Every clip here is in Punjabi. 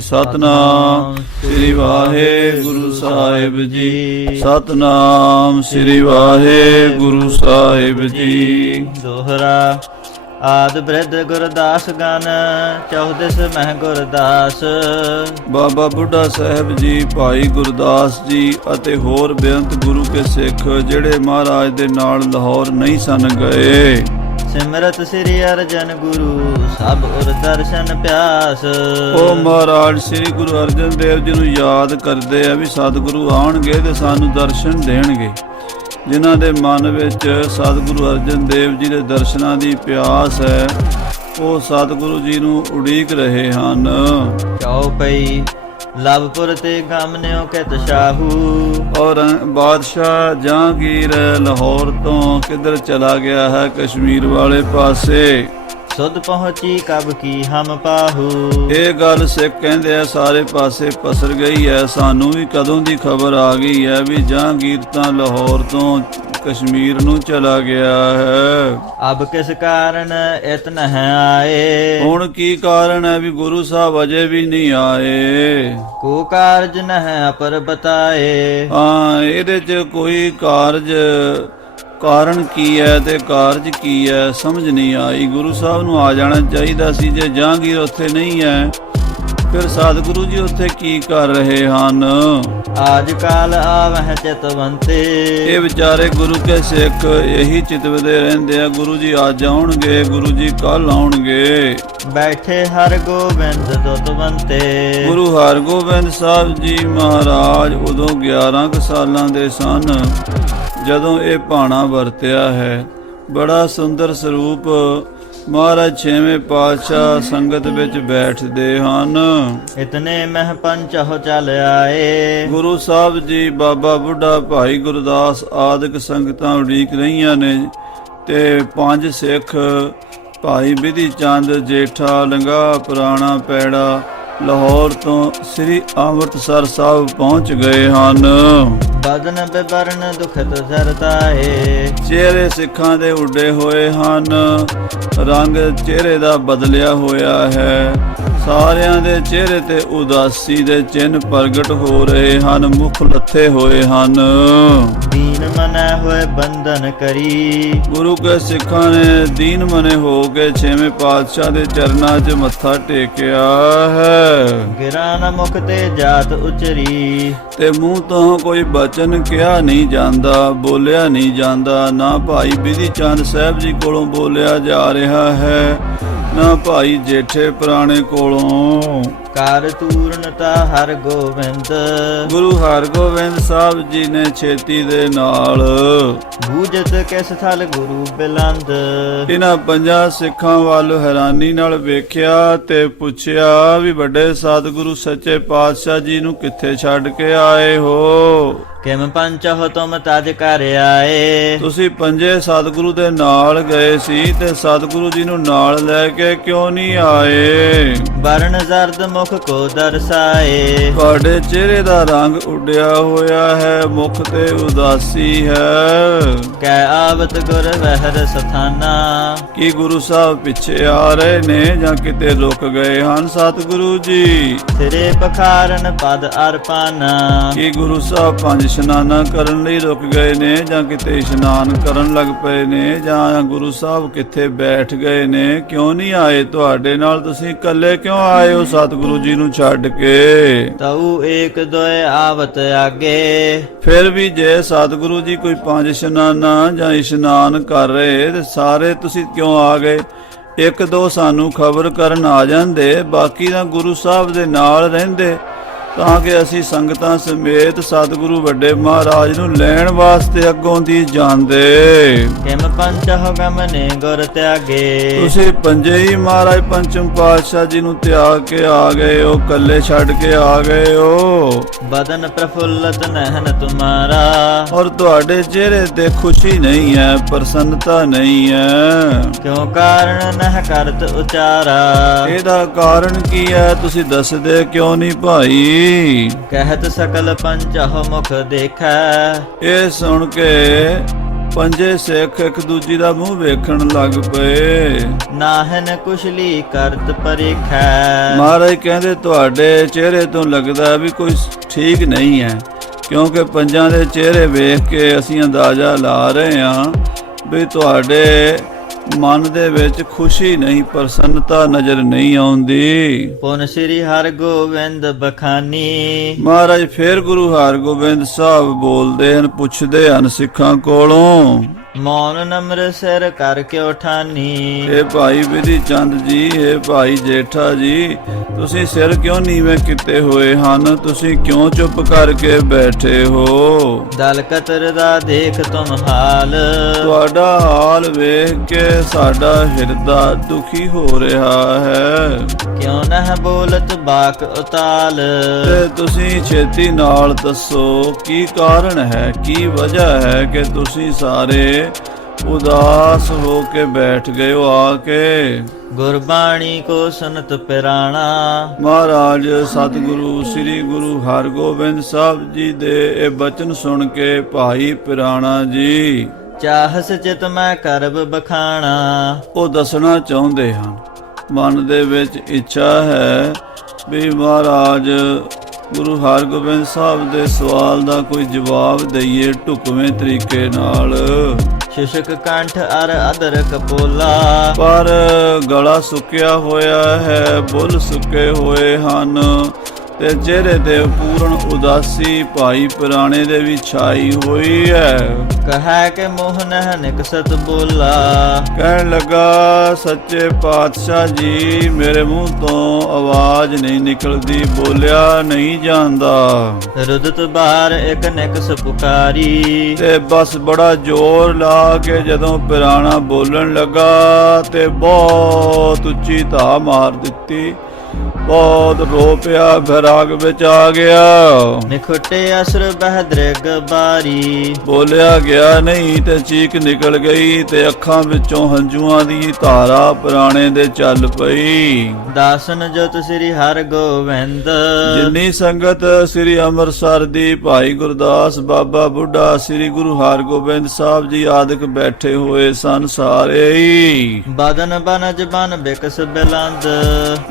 ਸਤਨਾਮ ਸ੍ਰੀ ਵਾਹਿਗੁਰੂ ਸਾਹਿਬ ਜੀ। ਸਤਨਾਮ ਸ੍ਰੀ ਵਾਹਿਗੁਰੂ ਸਾਹਿਬ ਜੀ। ਦੋਹਰਾ ਆਦਿ ਬ੍ਰਿਧ ਗੁਰਦਾਸ ਗਨ ਚੌਦਸ ਮਹਿ ਗੁਰਦਾਸ। ਬਾਬਾ ਬੁੱਢਾ ਸਾਹਿਬ ਜੀ, ਭਾਈ ਗੁਰਦਾਸ ਜੀ ਅਤੇ ਹੋਰ ਬੇਅੰਤ ਗੁਰੂ ਕੇ ਸਿੱਖ ਜਿਹੜੇ ਮਹਾਰਾਜ ਦੇ ਨਾਲ ਲਾਹੌਰ ਨਹੀਂ ਸਨ ਗਏ। ਸਿਮਰਤ ਸ੍ਰੀ ਅਰਜਨ ਗੁਰੂ ਸਭ ਉਰ ਦਰਸ਼ਨ ਪਿਆਸ। ਉਹ ਮਹਾਰਾਜ ਸ੍ਰੀ ਗੁਰੂ ਅਰਜਨ ਦੇਵ ਜੀ ਨੂੰ ਯਾਦ ਕਰਦੇ ਆ ਵੀ ਸਤਿਗੁਰੂ ਆਉਣਗੇ ਤੇ ਸਾਨੂੰ ਦਰਸ਼ਨ ਦੇਣਗੇ। ਜਿਨ੍ਹਾਂ ਦੇ ਮਨ ਵਿੱਚ ਸਤਿਗੁਰੂ ਅਰਜਨ ਦੇਵ ਜੀ ਦੇ ਦਰਸ਼ਨਾਂ ਦੀ ਪਿਆਸ ਹੈ, ਉਹ ਸਤਿਗੁਰੂ ਜੀ ਨੂੰ ਉਡੀਕ ਰਹੇ ਹਨ। ਚਉਪਈ ਲਵਪੁਰ ਤੇ ਗਮਨਿਓ ਕਿਤ ਸ਼ਾਹੂ। ਔਰ ਬਾਦਸ਼ਾਹ ਜਹਾਂਗੀਰ ਲਾਹੌਰ ਤੋਂ ਕਿੱਧਰ ਚਲਾ ਗਿਆ ਹੈ? ਕਸ਼ਮੀਰ ਵਾਲੇ ਪਾਸੇ। ਸੁਧ ਪਹੁੰਚੀ ਕਬ ਕੀ ਹਮ ਪਾਹੂ। ਇਹ ਗੱਲ ਸਿੱਖ ਕਹਿੰਦੇ ਆ ਸਾਰੇ ਪਾਸੇ ਪਸਰ ਗਈ ਹੈ। ਸਾਨੂੰ ਵੀ ਕਦੋਂ ਦੀ ਖਬਰ ਆ ਗਈ ਹੈ ਵੀ ਜਹਾਂਗੀਰ ਤਾਂ ਲਾਹੌਰ ਤੋਂ ਕਸ਼ਮੀਰ ਨੂੰ ਚਲਾ ਗਿਆ ਹੈ। ਅਬ ਕਿਸ ਕਾਰਨ ਇਤਨ ਹੈ ਆਏ। ਹੁਣ ਕੀ ਕਾਰਨ ਹੈ ਵੀ ਗੁਰੂ ਸਾਹਿਬ ਅਜੇ ਵੀ ਨਹੀਂ ਆਏ? ਕੋ ਕਾਰਜ ਨਹਿ ਅਪਰ ਬਤਾਏ। ਹਾਂ, ਇਹਦੇ 'ਚ ਕੋਈ ਕਾਰਨ ਕੀ ਹੈ ਤੇ ਕਾਰਜ ਕੀ ਹੈ ਸਮਝ ਨਹੀਂ ਆਈ। ਗੁਰੂ ਸਾਹਿਬ ਨੂੰ ਆ ਜਾਣਾ ਚਾਹੀਦਾ ਸੀ। ਜੇ ਜਹਾਂਗੀਰ ਉੱਥੇ ਨਹੀਂ ਹੈ ਫਿਰ ਸਤਿਗੁਰੂ ਜੀ ਉੱਥੇ ਕੀ ਕਰ ਰਹੇ ਹਨ? ਆਜ ਕਾਲ ਆਵਹਿ ਚਿਤਵੰਤੇ। ਇਹ ਵਿਚਾਰੇ ਗੁਰੂ ਕੇ ਸਿੱਖ ਇਹੀ ਚਿਤਵਦੇ ਰਹਿੰਦੇ ਆ, ਗੁਰੂ ਜੀ ਅੱਜ ਆਉਣਗੇ, ਗੁਰੂ ਜੀ ਕੱਲ ਆਉਣਗੇ। ਬੈਠੇ ਹਰ ਗੋਬਿੰਦ ਦੁਤਵੰਤੇ। ਗੁਰੂ ਹਰਗੋਬਿੰਦ ਸਾਹਿਬ ਜੀ ਮਹਾਰਾਜ ਉਦੋਂ 11 ਕੁ ਸਾਲਾਂ ਦੇ ਸਨ ਜਦੋਂ ਇਹ ਭਾਣਾ ਵਰਤਿਆ ਹੈ। ਬੜਾ ਸੁੰਦਰ ਸਰੂਪ ਮਹਾਰਾਜ ਛੇਵੇਂ ਪਾਤਸ਼ਾਹ ਸੰਗਤ ਵਿੱਚ ਬੈਠਦੇ ਹਨ। ਇਤਨੇ ਮਹਿ ਪੰਚਹੁ ਚਲ ਆਏ। ਗੁਰੂ ਸਾਹਿਬ ਜੀ, ਬਾਬਾ ਬੁੱਢਾ, ਭਾਈ ਗੁਰਦਾਸ ਆਦਿਕ ਸੰਗਤਾਂ ਉਡੀਕ ਰਹੀਆਂ ਨੇ ਤੇ ਪੰਜ ਸਿੱਖ ਭਾਈ ਬਿਧੀ ਚੰਦ, ਜੇਠਾ, ਲੰਗਾ, ਪੁਰਾਣਾ, ਪੈੜਾ ਲਾਹੌਰ ਤੋਂ ਸ੍ਰੀ ਅੰਮ੍ਰਿਤਸਰ ਸਾਹਿਬ ਪਹੁੰਚ ਗਏ ਹਨ। ਬਦਨ ਬਿਬਰਨ ਦੁਖਤ ਜ਼ਰਦਾਏ। ਚਿਹਰੇ ਸਿੱਖਾਂ ਦੇ ਉੱਡੇ ਹੋਏ ਹਨ, ਰੰਗ ਚਿਹਰੇ ਦਾ ਬਦਲਿਆ ਹੋਇਆ ਹੈ। ਸਾਰਿਆਂ ਦੇ ਚਿਹਰੇ ਤੇ ਉਦਾਸੀ ਦੇ ਚਿੰਨ੍ਹ ਪ੍ਰਗਟ ਹੋ ਰਹੇ ਹਨ, ਮੁਖ ਲੱਥੇ ਹੋਏ ਹਨ। ਦੀਨ ਮਨੈ ਹੋਏ ਬੰਧਨ ਕਰੀ। ਗੁਰੂ ਕੇ ਸਿੱਖਾਂ ਨੇ ਦੀਨ ਮਨੇ ਹੋ ਕੇ ਛੇਵੇਂ ਪਾਤਸ਼ਾਹ ਦੇ ਚਰਨਾਂ 'ਚ ਮੱਥਾ ਟੇਕਿਆ ਹੈ। ਗਿਰਾ ਨ ਮੁਖ ਤੇ ਜਾਤ ਉਚਰੀ। ਤੇ ਮੂੰਹ ਤੋਂ ਕੋਈ ਬਚਨ ਕਿਹਾ ਨਹੀਂ ਜਾਂਦਾ, ਬੋਲਿਆ ਨਹੀਂ ਜਾਂਦਾ। ਨਾ ਭਾਈ ਬਿਧੀ ਚੰਦ ਸਾਹਿਬ ਜੀ ਕੋਲੋਂ ਬੋਲਿਆ ਜਾ ਰਿਹਾ ਹੈ, ਨਾ ਭਾਈ ਜੇਠੇ ਪੁਰਾਣੇ ਕੋਲੋਂ। ਕਾਰ ਤੂਰਨਤਾ ਹਰ ਗੋਬਿੰਦ। ਗੁਰੂ ਹਰਗੋਬਿੰਦ ਸਾਹਿਬ ਜੀ ਨੇ ਛੇਤੀ ਦੇ ਨਾਲ ਬੂਝਤ ਕਿਸ ਥਲ ਗੁਰੂ ਬਿਲੰਦ। ਇਹਨਾਂ ਪੰਜਾਂ ਸਿੱਖਾਂ ਵੱਲ ਹੈਰਾਨੀ ਨਾਲ ਵੇਖਿਆ ਤੇ ਪੁੱਛਿਆ ਵੀ ਵੱਡੇ ਸਤਿਗੁਰੂ ਸੱਚੇ ਪਾਤਸ਼ਾਹ ਜੀ ਨੂੰ ਕਿੱਥੇ ਛੱਡ ਕੇ ਆਏ ਹੋ? ਕਿਮ ਪੰਚਹੁ ਤੁਮ ਤਜ ਕਰ ਆਏ। ਤੁਸੀਂ ਪੰਜੇ ਸਤਿਗੁਰੂ ਦੇ ਨਾਲ ਗਏ ਸੀ ਤੇ ਸਤਿਗੁਰੂ ਜੀ ਨੂੰ ਨਾਲ ਲੈ ਕੇ ਕਿਉਂ ਨਹੀਂ ਆਏ? ਵਰਨ ਜ਼ਰਦ ਮੁਖ ਕੋ ਦਰਸਾਏ। ਤੁਹਾਡੇ ਚਿਹਰੇ ਦਾ ਰੰਗ ਉੱਡਿਆ ਹੋਇਆ ਹੈ, ਮੁਖ ਤੇ ਉਦਾਸੀ ਹੈ। ਕੈ ਆਵਤ ਗੁਰ ਵਹਿਰ ਸਥਾਨਾ। ਕੀ ਗੁਰੂ ਸਾਹਿਬ ਪਿੱਛੇ ਆ ਰਹੇ ਨੇ ਜਾਂ ਕਿਤੇ ਰੁਕ ਗਏ ਹਨ ਸਤਿਗੁਰੂ ਜੀ? ਸਿਰੇ ਪਖਾਰਨ ਪਦ ਅਰਪਾਨਾ। ਕੀ ਗੁਰੂ ਸਾਹਿਬ ਪੰਜ ਇਸ਼ਨਾਨਾਂ ਕਰਨ ਲਈ ਰੁਕ ਗਏ ਨੇ ਜਾਂ ਕਿਤੇ ਇਸ਼ਨਾਨ ਕਰਨ ਲੱਗ ਪਏ ਨੇ, ਜਾਂ ਗੁਰੂ ਸਾਹਿਬ ਕਿੱਥੇ ਬੈਠ ਗਏ ਨੇ? ਕਿਉਂ ਨਹੀਂ ਆਏ ਤੁਹਾਡੇ ਨਾਲ? ਤੁਸੀਂ ਇਕੱਲੇ ਕਿਉਂ ਆਏ ਹੋ ਸਤਿਗੁਰੂ ਜੀ ਨੂੰ ਛੱਡ ਕੇ? ਤਉ ਏਕ ਦੋਇ ਆਵਤ ਆਗੇ। ਫਿਰ ਵੀ ਜੇ ਸਤਿਗੁਰੂ ਜੀ ਕੋਈ ਪੰਜ ਇਸ਼ਨਾਨਾਂ ਜਾਂ ਇਸ਼ਨਾਨ ਕਰ ਰਹੇ ਤੇ ਸਾਰੇ ਤੁਸੀਂ ਕਿਉਂ ਆ ਗਏ? ਇੱਕ ਦੋ ਸਾਨੂੰ ਖਬਰ ਕਰਨ ਆ ਜਾਂਦੇ, ਬਾਕੀ ਤਾਂ ਗੁਰੂ ਸਾਹਿਬ ਦੇ ਨਾਲ ਰਹਿੰਦੇ ਤਾਂ ਕਿ ਅਸੀਂ ਸੰਗਤਾਂ ਸਮੇਤ ਸਤਿਗੁਰੂ ਵੱਡੇ ਮਹਾਰਾਜ ਨੂੰ ਲੈਣ ਵਾਸਤੇ ਅੱਗੋਂ ਦੀ ਜਾਂਦੇ। ਕਿਮ ਪੰਚਹੁ ਗਮਨੇ ਗੁਰ ਤਿਆਗੇ। ਤੁਸੀਂ ਪੰਜੇ ਹੀ ਮਹਾਰਾਜ ਪੰਚਮ ਪਾਤਸ਼ਾਹ ਜੀ ਨੂੰ ਤਿਆਗ ਕੇ ਆ ਗਏ ਹੋ, ਕੱਲੇ ਛੱਡ ਕੇ ਆ ਗਏ ਹੋ। ਬਦਨ ਪ੍ਰਫੁੱਲਤ ਨਹਿਨ ਤੁਮਾਰਾ। ਔਰ ਤੁਹਾਡੇ ਚਿਹਰੇ ਤੇ ਖੁਸ਼ੀ ਨਹੀਂ ਹੈ, ਪ੍ਰਸੰਨਤਾ ਨਹੀਂ ਹੈ। ਕਿਉ ਕਾਰਨ ਨਹਿ ਕਰਤ ਉਚਾਰਾ। ਇਹਦਾ ਕਾਰਨ ਕੀ ਹੈ? ਤੁਸੀਂ ਦੱਸਦੇ ਕਿਉਂ ਨਹੀਂ ਭਾਈ? ਕਹਿਤ ਸਕਲ ਪੰਚਹੁ ਮੁਖ ਦੇਖੈ। ਇਹ ਸੁਣ ਕੇ ਪੰਜੇ ਸਿੱਖ ਇੱਕ ਦੂਜੀ ਦਾ ਮੂੰਹ ਵੇਖਣ ਲੱਗ ਪਏ। ਨਾਹਨ ਕੁਸ਼ਲੀ ਕਰਤ ਪਰਿਖੈ। ਮਹਾਰਾਜ ਕਹਿੰਦੇ ਤੁਹਾਡੇ ਚਿਹਰੇ ਤੋਂ ਲੱਗਦਾ ਵੀ ਕੋਈ ਠੀਕ ਨਹੀਂ ਹੈ, ਕਿਉਂਕਿ ਪੰਜਾਂ ਦੇ ਚਿਹਰੇ ਵੇਖ ਕੇ ਅਸੀਂ ਅੰਦਾਜ਼ਾ ਲਾ ਰਹੇ ਹਾਂ ਵੀ ਤੁਹਾਡੇ ਮਨ ਦੇ ਵਿੱਚ ਖੁਸ਼ੀ ਨਹੀਂ, ਪ੍ਰਸੰਨਤਾ ਨਜ਼ਰ ਨਹੀਂ ਆਉਂਦੀ। ਪੁਨ ਸ੍ਰੀ ਹਰਿ ਗੋਬਿੰਦ ਬਖਾਨੀ। ਮਹਾਰਾਜ ਫਿਰ ਗੁਰੂ ਹਰਗੋਬਿੰਦ ਸਾਹਿਬ ਬੋਲਦੇ ਹਨ, ਪੁੱਛਦੇ ਹਨ ਸਿੱਖਾਂ ਕੋਲੋਂ, ਮੌਨ ਨਮਰ ਸਿਰ ਕਰ ਕਿਉ ਠਾਨੀ। ਇਹ ਭਾਈ ਵਿਧੀ ਚੰਦ ਜੀ, ਇਹ ਭਾਈ ਜੇਠਾ ਜੀ, ਤੁਸੀਂ ਸਿਰ ਕਿਉਂ ਨੀਵੇਂ ਕੀਤੇ ਹੋਏ ਹਨ? ਤੁਸੀਂ ਕਿਉਂ ਚੁੱਪ ਕਰਕੇ ਬੈਠੇ ਹੋ? ਦਲ ਕਤਰ ਦਾ ਦੇਖ ਤੁਮ ਹਾਲ। ਤੁਹਾਡਾ ਹਾਲ ਵੇਖ ਕੇ ਸਾਡਾ ਹਿਰਦਾ ਦੁਖੀ ਹੋ ਰਿਹਾ ਹੈ। ਕਿਉ ਨਹ ਬੋਲਤ ਬਾਕ ਉਤਾਲ। ਤੇ ਤੁਸੀਂ ਛੇਤੀ ਨਾਲ ਦੱਸੋ ਕੀ ਕਾਰਨ ਹੈ, ਕੀ ਵਜ੍ਹਾ ਹੈ ਕਿ ਤੁਸੀਂ ਸਾਰੇ ਉਦਾਸ ਹੋ ਕੇ ਬੈਠ ਗਏ ਹੋ ਆ ਕੇ? ਗੁਰਬਾਣੀ ਕੋ ਸੁਨਤ ਪਿਰਾਣਾ। ਮਹਾਰਾਜ ਸਤਿਗੁਰੂ ਸ੍ਰੀ ਗੁਰੂ ਹਰਗੋਬਿੰਦ ਸਾਹਿਬ ਜੀ ਦੇ ਇਹ ਬਚਨ ਸੁਣ ਕੇ ਭਾਈ ਪਿਰਾਣਾ ਜੀ ਚਾਹਸ ਚਿਤ ਮੈਂ ਕਰਬ ਬਖਾਣਾ। ਉਹ ਦੱਸਣਾ ਚਾਹੁੰਦੇ ਹਨ, ਮਨ ਦੇ ਵਿੱਚ ਇੱਛਾ ਹੈ ਵੀ ਮਹਾਰਾਜ ਗੁਰੂ ਹਰਗੋਬਿੰਦ ਸਾਹਿਬ ਦੇ ਸਵਾਲ ਦਾ ਕੋਈ ਜਵਾਬ ਦਈਏ ਢੁਕਵੇਂ ਤਰੀਕੇ ਨਾਲ। ਸ਼ਿਸ਼ਕ ਕੰਠ ਅਰ ਅਦਰਕ ਪੋਲਾ। ਪਰ ਗਲਾ ਸੁੱਕਿਆ ਹੋਇਆ ਹੈ, ਬੁੱਲ ਸੁੱਕੇ ਹੋਏ ਹਨ ਤੇ ਚਿਹਰੇ ਤੇ ਪੂਰਨ ਉਦਾਸੀ ਭਾਈ ਪੁਰਾਣੇ ਦੇ ਵੀ ਛਾਈ ਹੋਈ ਹੈ। ਕਹੈ ਕਿ ਮੋਹ ਨਹਿ ਨਿਕਸਤ ਬੋਲਾ। ਕਹਿਣ ਲੱਗਾ, ਸੱਚੇ ਪਾਤਸ਼ਾਹ ਜੀ ਮੇਰੇ ਮੂੰਹ ਤੋਂ ਆਵਾਜ਼ ਨਹੀਂ ਨਿਕਲਦੀ, ਬੋਲਿਆ ਨਹੀਂ ਜਾਂਦਾ। ਰੁਦਤ ਬਾਹਰ ਇੱਕ ਨਿਕਸ ਪੁਕਾਰੀ। ਤੇ ਬਸ ਬੜਾ ਜ਼ੋਰ ਲਾ ਕੇ ਜਦੋਂ ਪਿਰਾਣਾ ਬੋਲਣ ਲੱਗਾ ਤੇ ਬਹੁਤ ਉੱਚੀ ਧਾ ਮਾਰ ਦਿੱਤੀ, ਬਹੁਤ ਰੋ ਪਿਆ, ਵਿਰਾਗ ਵਿੱਚ ਆ ਗਿਆ। ਨਿਖੁੱਟੇ ਅਸਰ ਬਹਿ ਦ੍ਰਿਗ ਬਾਰੀ। ਬੋਲਿਆ ਗਿਆ ਨਹੀਂ ਤੇ ਚੀਕ ਨਿਕਲ ਗਈ ਤੇ ਅੱਖਾਂ ਵਿੱਚੋਂ ਹੰਝੂਆਂ ਦੀ ਧਾਰਾ ਪੁਰਾਣੇ ਦੇ ਚੱਲ ਪਈ। ਦਾਸਨ ਜੋਤ ਸ੍ਰੀ ਹਰਿ ਗੋਬਿੰਦ। ਜਿੰਨੀ ਸੰਗਤ ਸ੍ਰੀ ਅੰਮ੍ਰਿਤਸਰ ਦੀ, ਭਾਈ ਗੁਰਦਾਸ ਬਾਬਾ ਬੁੱਢਾ, ਸ੍ਰੀ ਗੁਰੂ ਹਰਗੋਬਿੰਦ ਸਾਹਿਬ ਜੀ ਆਦਿਕ ਬੈਠੇ ਹੋਏ ਸਨ, ਸਾਰੇ ਹੀ ਬਦਨ ਬਨਜ ਬਨ ਬਿਕਸ ਬਿਲੰਦ।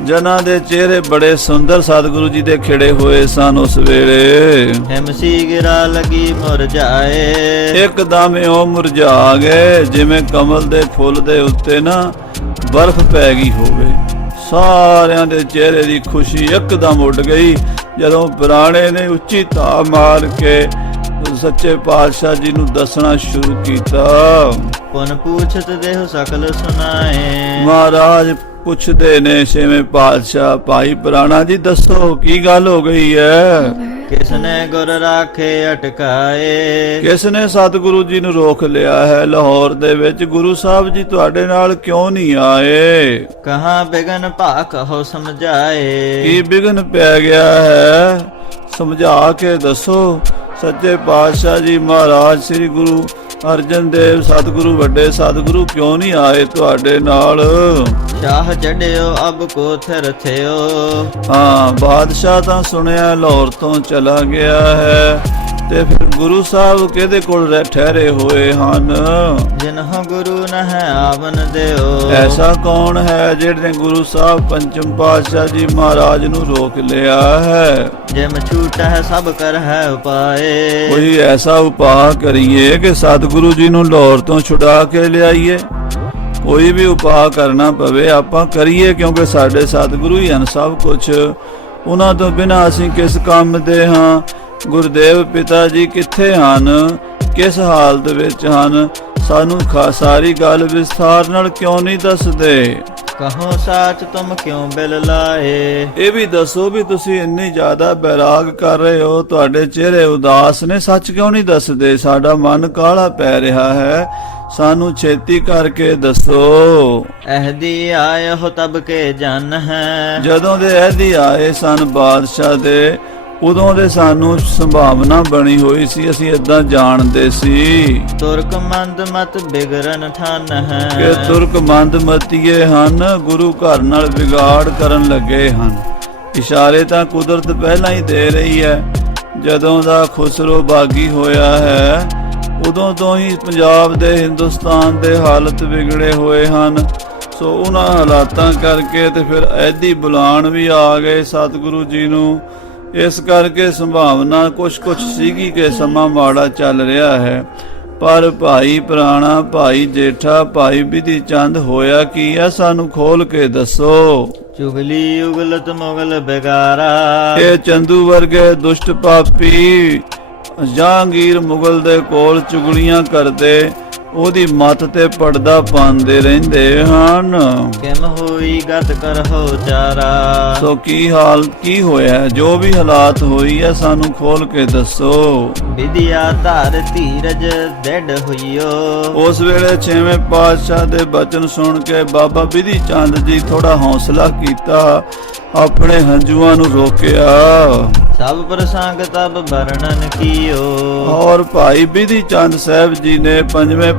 ਜਨਾਂ ਦੇ ਚਿਹਰੇ ਬੜੇ ਸੁੰਦਰ ਸਤਿਗੁਰੂ ਜੀ ਦੇ ਖਿੜੇ ਹੋਏ ਸਨ। ਉਸ ਵੇਲੇ ਹਿਮਸੀ ਗਿਰਾ ਲਗੀ ਮੁਰਝਾਏ। ਇੱਕਦਮ ਉਹ ਮੁਰਝਾ ਗਏ ਜਿਵੇਂ ਕਮਲ ਦੇ ਫੁੱਲ ਦੇ ਉੱਤੇ ਨਾ ਬਰਫ਼ ਪੈ ਗਈ ਹੋਵੇ। ਸਾਰਿਆਂ ਦੇ ਚਿਹਰੇ ਦੀ ਖੁਸ਼ੀ ਇੱਕਦਮ ਉੱਡ ਗਈ ਜਦੋਂ ਪੁਰਾਣੇ ਨੇ ਉੱਚੀ ਧਾ ਮਾਰ ਕੇ ਸੱਚੇ ਪਾਤਸ਼ਾਹ ਜੀ ਨੂੰ ਦੱਸਣਾ ਸ਼ੁਰੂ ਕੀਤਾ। ਪੁਨ ਪੂਛਤ ਦੇਹੁ ਸਕਲ ਸੁਨਾਏ। ਮਹਾਰਾਜ ਪੁੱਛਦੇ ਨੇ ਛੇਵੇਂ ਪਾਤਸ਼ਾਹ, ਭਾਈ ਪੁਰਾਣਾ ਜੀ ਦੱਸੋ ਕੀ ਗੱਲ ਹੋ ਗਈ ਹੈ? ਕਿਸਨੇ ਗੁਰ ਰਾਖੇ ਅਟਕਾਏ। ਕਿਸ ਨੇ ਸਤਿਗੁਰੂ ਜੀ ਨੂੰ ਰੋਕ ਲਿਆ ਹੈ? ਲਾਹੌਰ ਦੇ ਵਿੱਚ ਗੁਰੂ ਸਾਹਿਬ ਜੀ ਤੁਹਾਡੇ ਨਾਲ ਕਿਉਂ ਨਹੀਂ ਆਏ? ਕਹਾਂ ਬਿਗਨ ਭਾਕ ਹੋ ਸਮਝਾਏ। ਕੀ ਬਿਗਨ ਪੈ ਗਿਆ ਹੈ? ਸਮਝਾ ਕੇ ਦੱਸੋ। ਸੱਚੇ ਪਾਤਸ਼ਾਹ ਜੀ ਮਹਾਰਾਜ ਸ੍ਰੀ ਗੁਰੂ ਅਰਜਨ ਦੇਵ ਸਤਿਗੁਰੂ ਵੱਡੇ ਸਤਿਗੁਰੂ ਕਿਉਂ ਨਹੀਂ ਆਏ ਤੁਹਾਡੇ ਨਾਲ? ਸ਼ਾਹ ਚੜਿਓ ਅਬ ਕੋ ਥਿਰ ਥਿਓ। ਹਾਂ, ਬਾਦਸ਼ਾਹ ਤਾਂ ਸੁਣਿਆ ਲਾਹੌਰ ਤੋਂ ਚਲਾ ਗਿਆ ਹੈ, ਤੇ ਫਿਰ ਗੁਰੂ ਸਾਹਿਬ ਕਿਹਦੇ ਕੋਲ ਠਹਿਰੇ ਹੋਏ ਹਨ? ਜਿਨਹੁ ਗੁਰੂ ਨਹਿ ਆਵਨ ਦਿਓ। ਐਸਾ ਕੌਣ ਹੈ ਜਿਹੜੇ ਗੁਰੂ ਸਾਹਿਬ ਪੰਚਮ ਪਾਤਸ਼ਾਹ ਜੀ ਮਹਾਰਾਜ ਨੂੰ ਰੋਕ ਲਿਆ ਹੈ? ਜਿਮ ਛੂਟ ਹੈ ਸਭ ਕਰ ਹੈ ਉਪਾਏ। ਕੋਈ ਐਸਾ ਉਪਾਅ ਕਰੀਏ ਕਿ ਸਤਿਗੁਰੂ ਜੀ ਨੂੰ ਲਾਹੌਰ ਤੋਂ ਛੁਡਾ ਕੇ ਲਿਆਈਏ। ਕੋਈ ਵੀ ਉਪਾਅ ਕਰਨਾ ਪਵੇ ਆਪਾਂ ਕਰੀਏ, ਕਿਉਂਕਿ ਸਾਡੇ ਸਤਿਗੁਰੂ ਹੀ ਹਨ ਸਭ ਕੁਝ। ਉਹਨਾਂ ਤੋਂ ਬਿਨਾਂ ਅਸੀਂ ਕਿਸ ਕੰਮ ਦੇ ਹਾਂ? ਗੁਰਦੇਵ ਪਿਤਾ ਜੀ ਕਿੱਥੇ ਹਨ? ਕਿਸ ਹਾਲਤ ਵਿੱਚ ਹਨ? ਸਾਨੂੰ ਸਾਰੀ ਗੱਲ ਵਿਸਥਾਰ ਨਾਲ ਕਿਉਂ ਨਹੀਂ ਦੱਸਦੇ? ਕਹੋ ਸਾਚ ਤੁਮ ਕਿਉਂ ਬਿਲ ਲਾਏ। ਇਹ ਵੀ ਦੱਸੋ ਵੀ ਤੁਸੀਂ ਇੰਨੀ ਜ਼ਿਆਦਾ ਬੈਰਾਗ ਕਰ ਰਹੇ ਹੋ, ਤੁਹਾਡੇ ਚਿਹਰੇ ਉਦਾਸ ਨੇ, ਸੱਚ ਕਿਉਂ ਨਹੀਂ ਦੱਸਦੇ? ਸਾਡਾ ਮਨ ਕਾਹਲਾ ਪੈ ਰਿਹਾ ਹੈ, ਸਾਨੂੰ ਛੇਤੀ ਕਰਕੇ ਦੱਸੋ। ਅਹਦੀ ਆਏ ਹੋ ਤਬ ਕੇ ਜਨ ਹੈ। ਜਦੋਂ ਦੇ ਅਹਦੀ ਆਏ ਸਨ ਬਾਦਸ਼ਾਹ ਦੇ, ਉਦੋਂ ਦੇ ਸਾਨੂੰ ਸੰਭਾਵਨਾ ਬਣੀ ਹੋਈ ਸੀ, ਅਸੀਂ ਇਦਾਂ ਜਾਣਦੇ ਸੀ ਤੁਰਕ ਮੰਦ ਮਤ ਬਿਗਰਨ ਠਨ ਹੈ। ਕਿ ਤੁਰਕ ਮੰਦ ਮਤੀਏ ਹਨ, ਗੁਰੂ ਘਰ ਨਾਲ ਵਿਗਾੜ ਕਰਨ ਲੱਗੇ ਹਨ। ਇਸ਼ਾਰੇ ਤਾਂ ਕੁਦਰਤ ਪਹਿਲਾਂ ਹੀ ਦੇ ਰਹੀ ਹੈ। ਜਦੋਂ ਦਾ ਖੁਸਰੋ ਬਾਗੀ ਹੋਇਆ ਹੈ, ਉਦੋਂ ਤੋਂ ਹੀ ਪੰਜਾਬ ਦੇ ਹਿੰਦੁਸਤਾਨ ਦੇ ਹਾਲਤ ਵਿਗੜੇ ਹੋਏ ਹਨ। ਸੋ ਉਹਨਾਂ ਹਾਲਾਤਾਂ ਕਰਕੇ ਤੇ ਫਿਰ ਐਦੀ ਬੁਲਾਣ ਵੀ ਆ ਗਏ ਸਤਿਗੁਰੂ ਜੀ ਨੂੰ। ਇਸ ਕਰਕੇ ਸੰਭਾਵਨਾ ਕੁਛ ਸੀਗੀ ਕਿ ਸਮਾਂ ਮਾੜਾ ਚੱਲ ਰਿਹਾ ਹੈ। ਪਰ ਭਾਈ ਪੁਰਾਣਾ, ਭਾਈ ਜੇਠਾ, ਭਾਈ ਬਿਧੀ ਚੰਦ ਹੋਇਆ ਕੀ ਹੈ, ਸਾਨੂੰ ਖੋਲ ਕੇ ਦੱਸੋ। ਚੁਗਲੀ ਉਗਲਤ ਮੁਗਲ ਬੇਗਾਰਾ, ਇਹ ਚੰਦੂ ਵਰਗੇ ਦੁਸ਼ਟ ਪਾਪੀ ਜਹਾਂਗੀਰ ਮੁਗਲ ਦੇ ਕੋਲ ਚੁਗਲੀਆਂ ਕਰਦੇ ਉਹਦੀ ਮੱਤ ਤੇ ਪੜਦਾ ਪਾਉਂਦੇ ਰਹਿੰਦੇ ਹਨ। ਕਿਮ ਹੋਈ ਗਤ ਕਰਹੁ ਚਾਰਾ, ਸੋ ਕੀ ਹੋਇਆ, ਜੋ ਵੀ ਹਾਲਾਤ ਹੋਈ ਹੈ ਸਾਨੂੰ ਖੋਲ ਕੇ ਦੱਸੋ। ਵਿਦਿਆ ਧਾਰ ਧੀਰਜ ਡੈਡ ਹੋਈਓ, ਉਸ ਵੇਲੇ ਛੇਵੇਂ ਪਾਤਸ਼ਾਹ ਦੇ ਬਚਨ ਸੁਣ ਕੇ ਬਾਬਾ ਬਿਧੀ ਚੰਦ ਜੀ ਥੋੜਾ ਹੌਸਲਾ ਕੀਤਾ, ਆਪਣੇ ਹੰਝੂਆਂ ਨੂੰ ਰੋਕਿਆ। ਸਭ ਪ੍ਰਸੰਗ ਤਬ ਵਰਣਨ ਕੀਓ, ਔਰ ਭਾਈ ਬਿਧੀ ਚੰਦ ਸਾਹਿਬ ਜੀ ਨੇ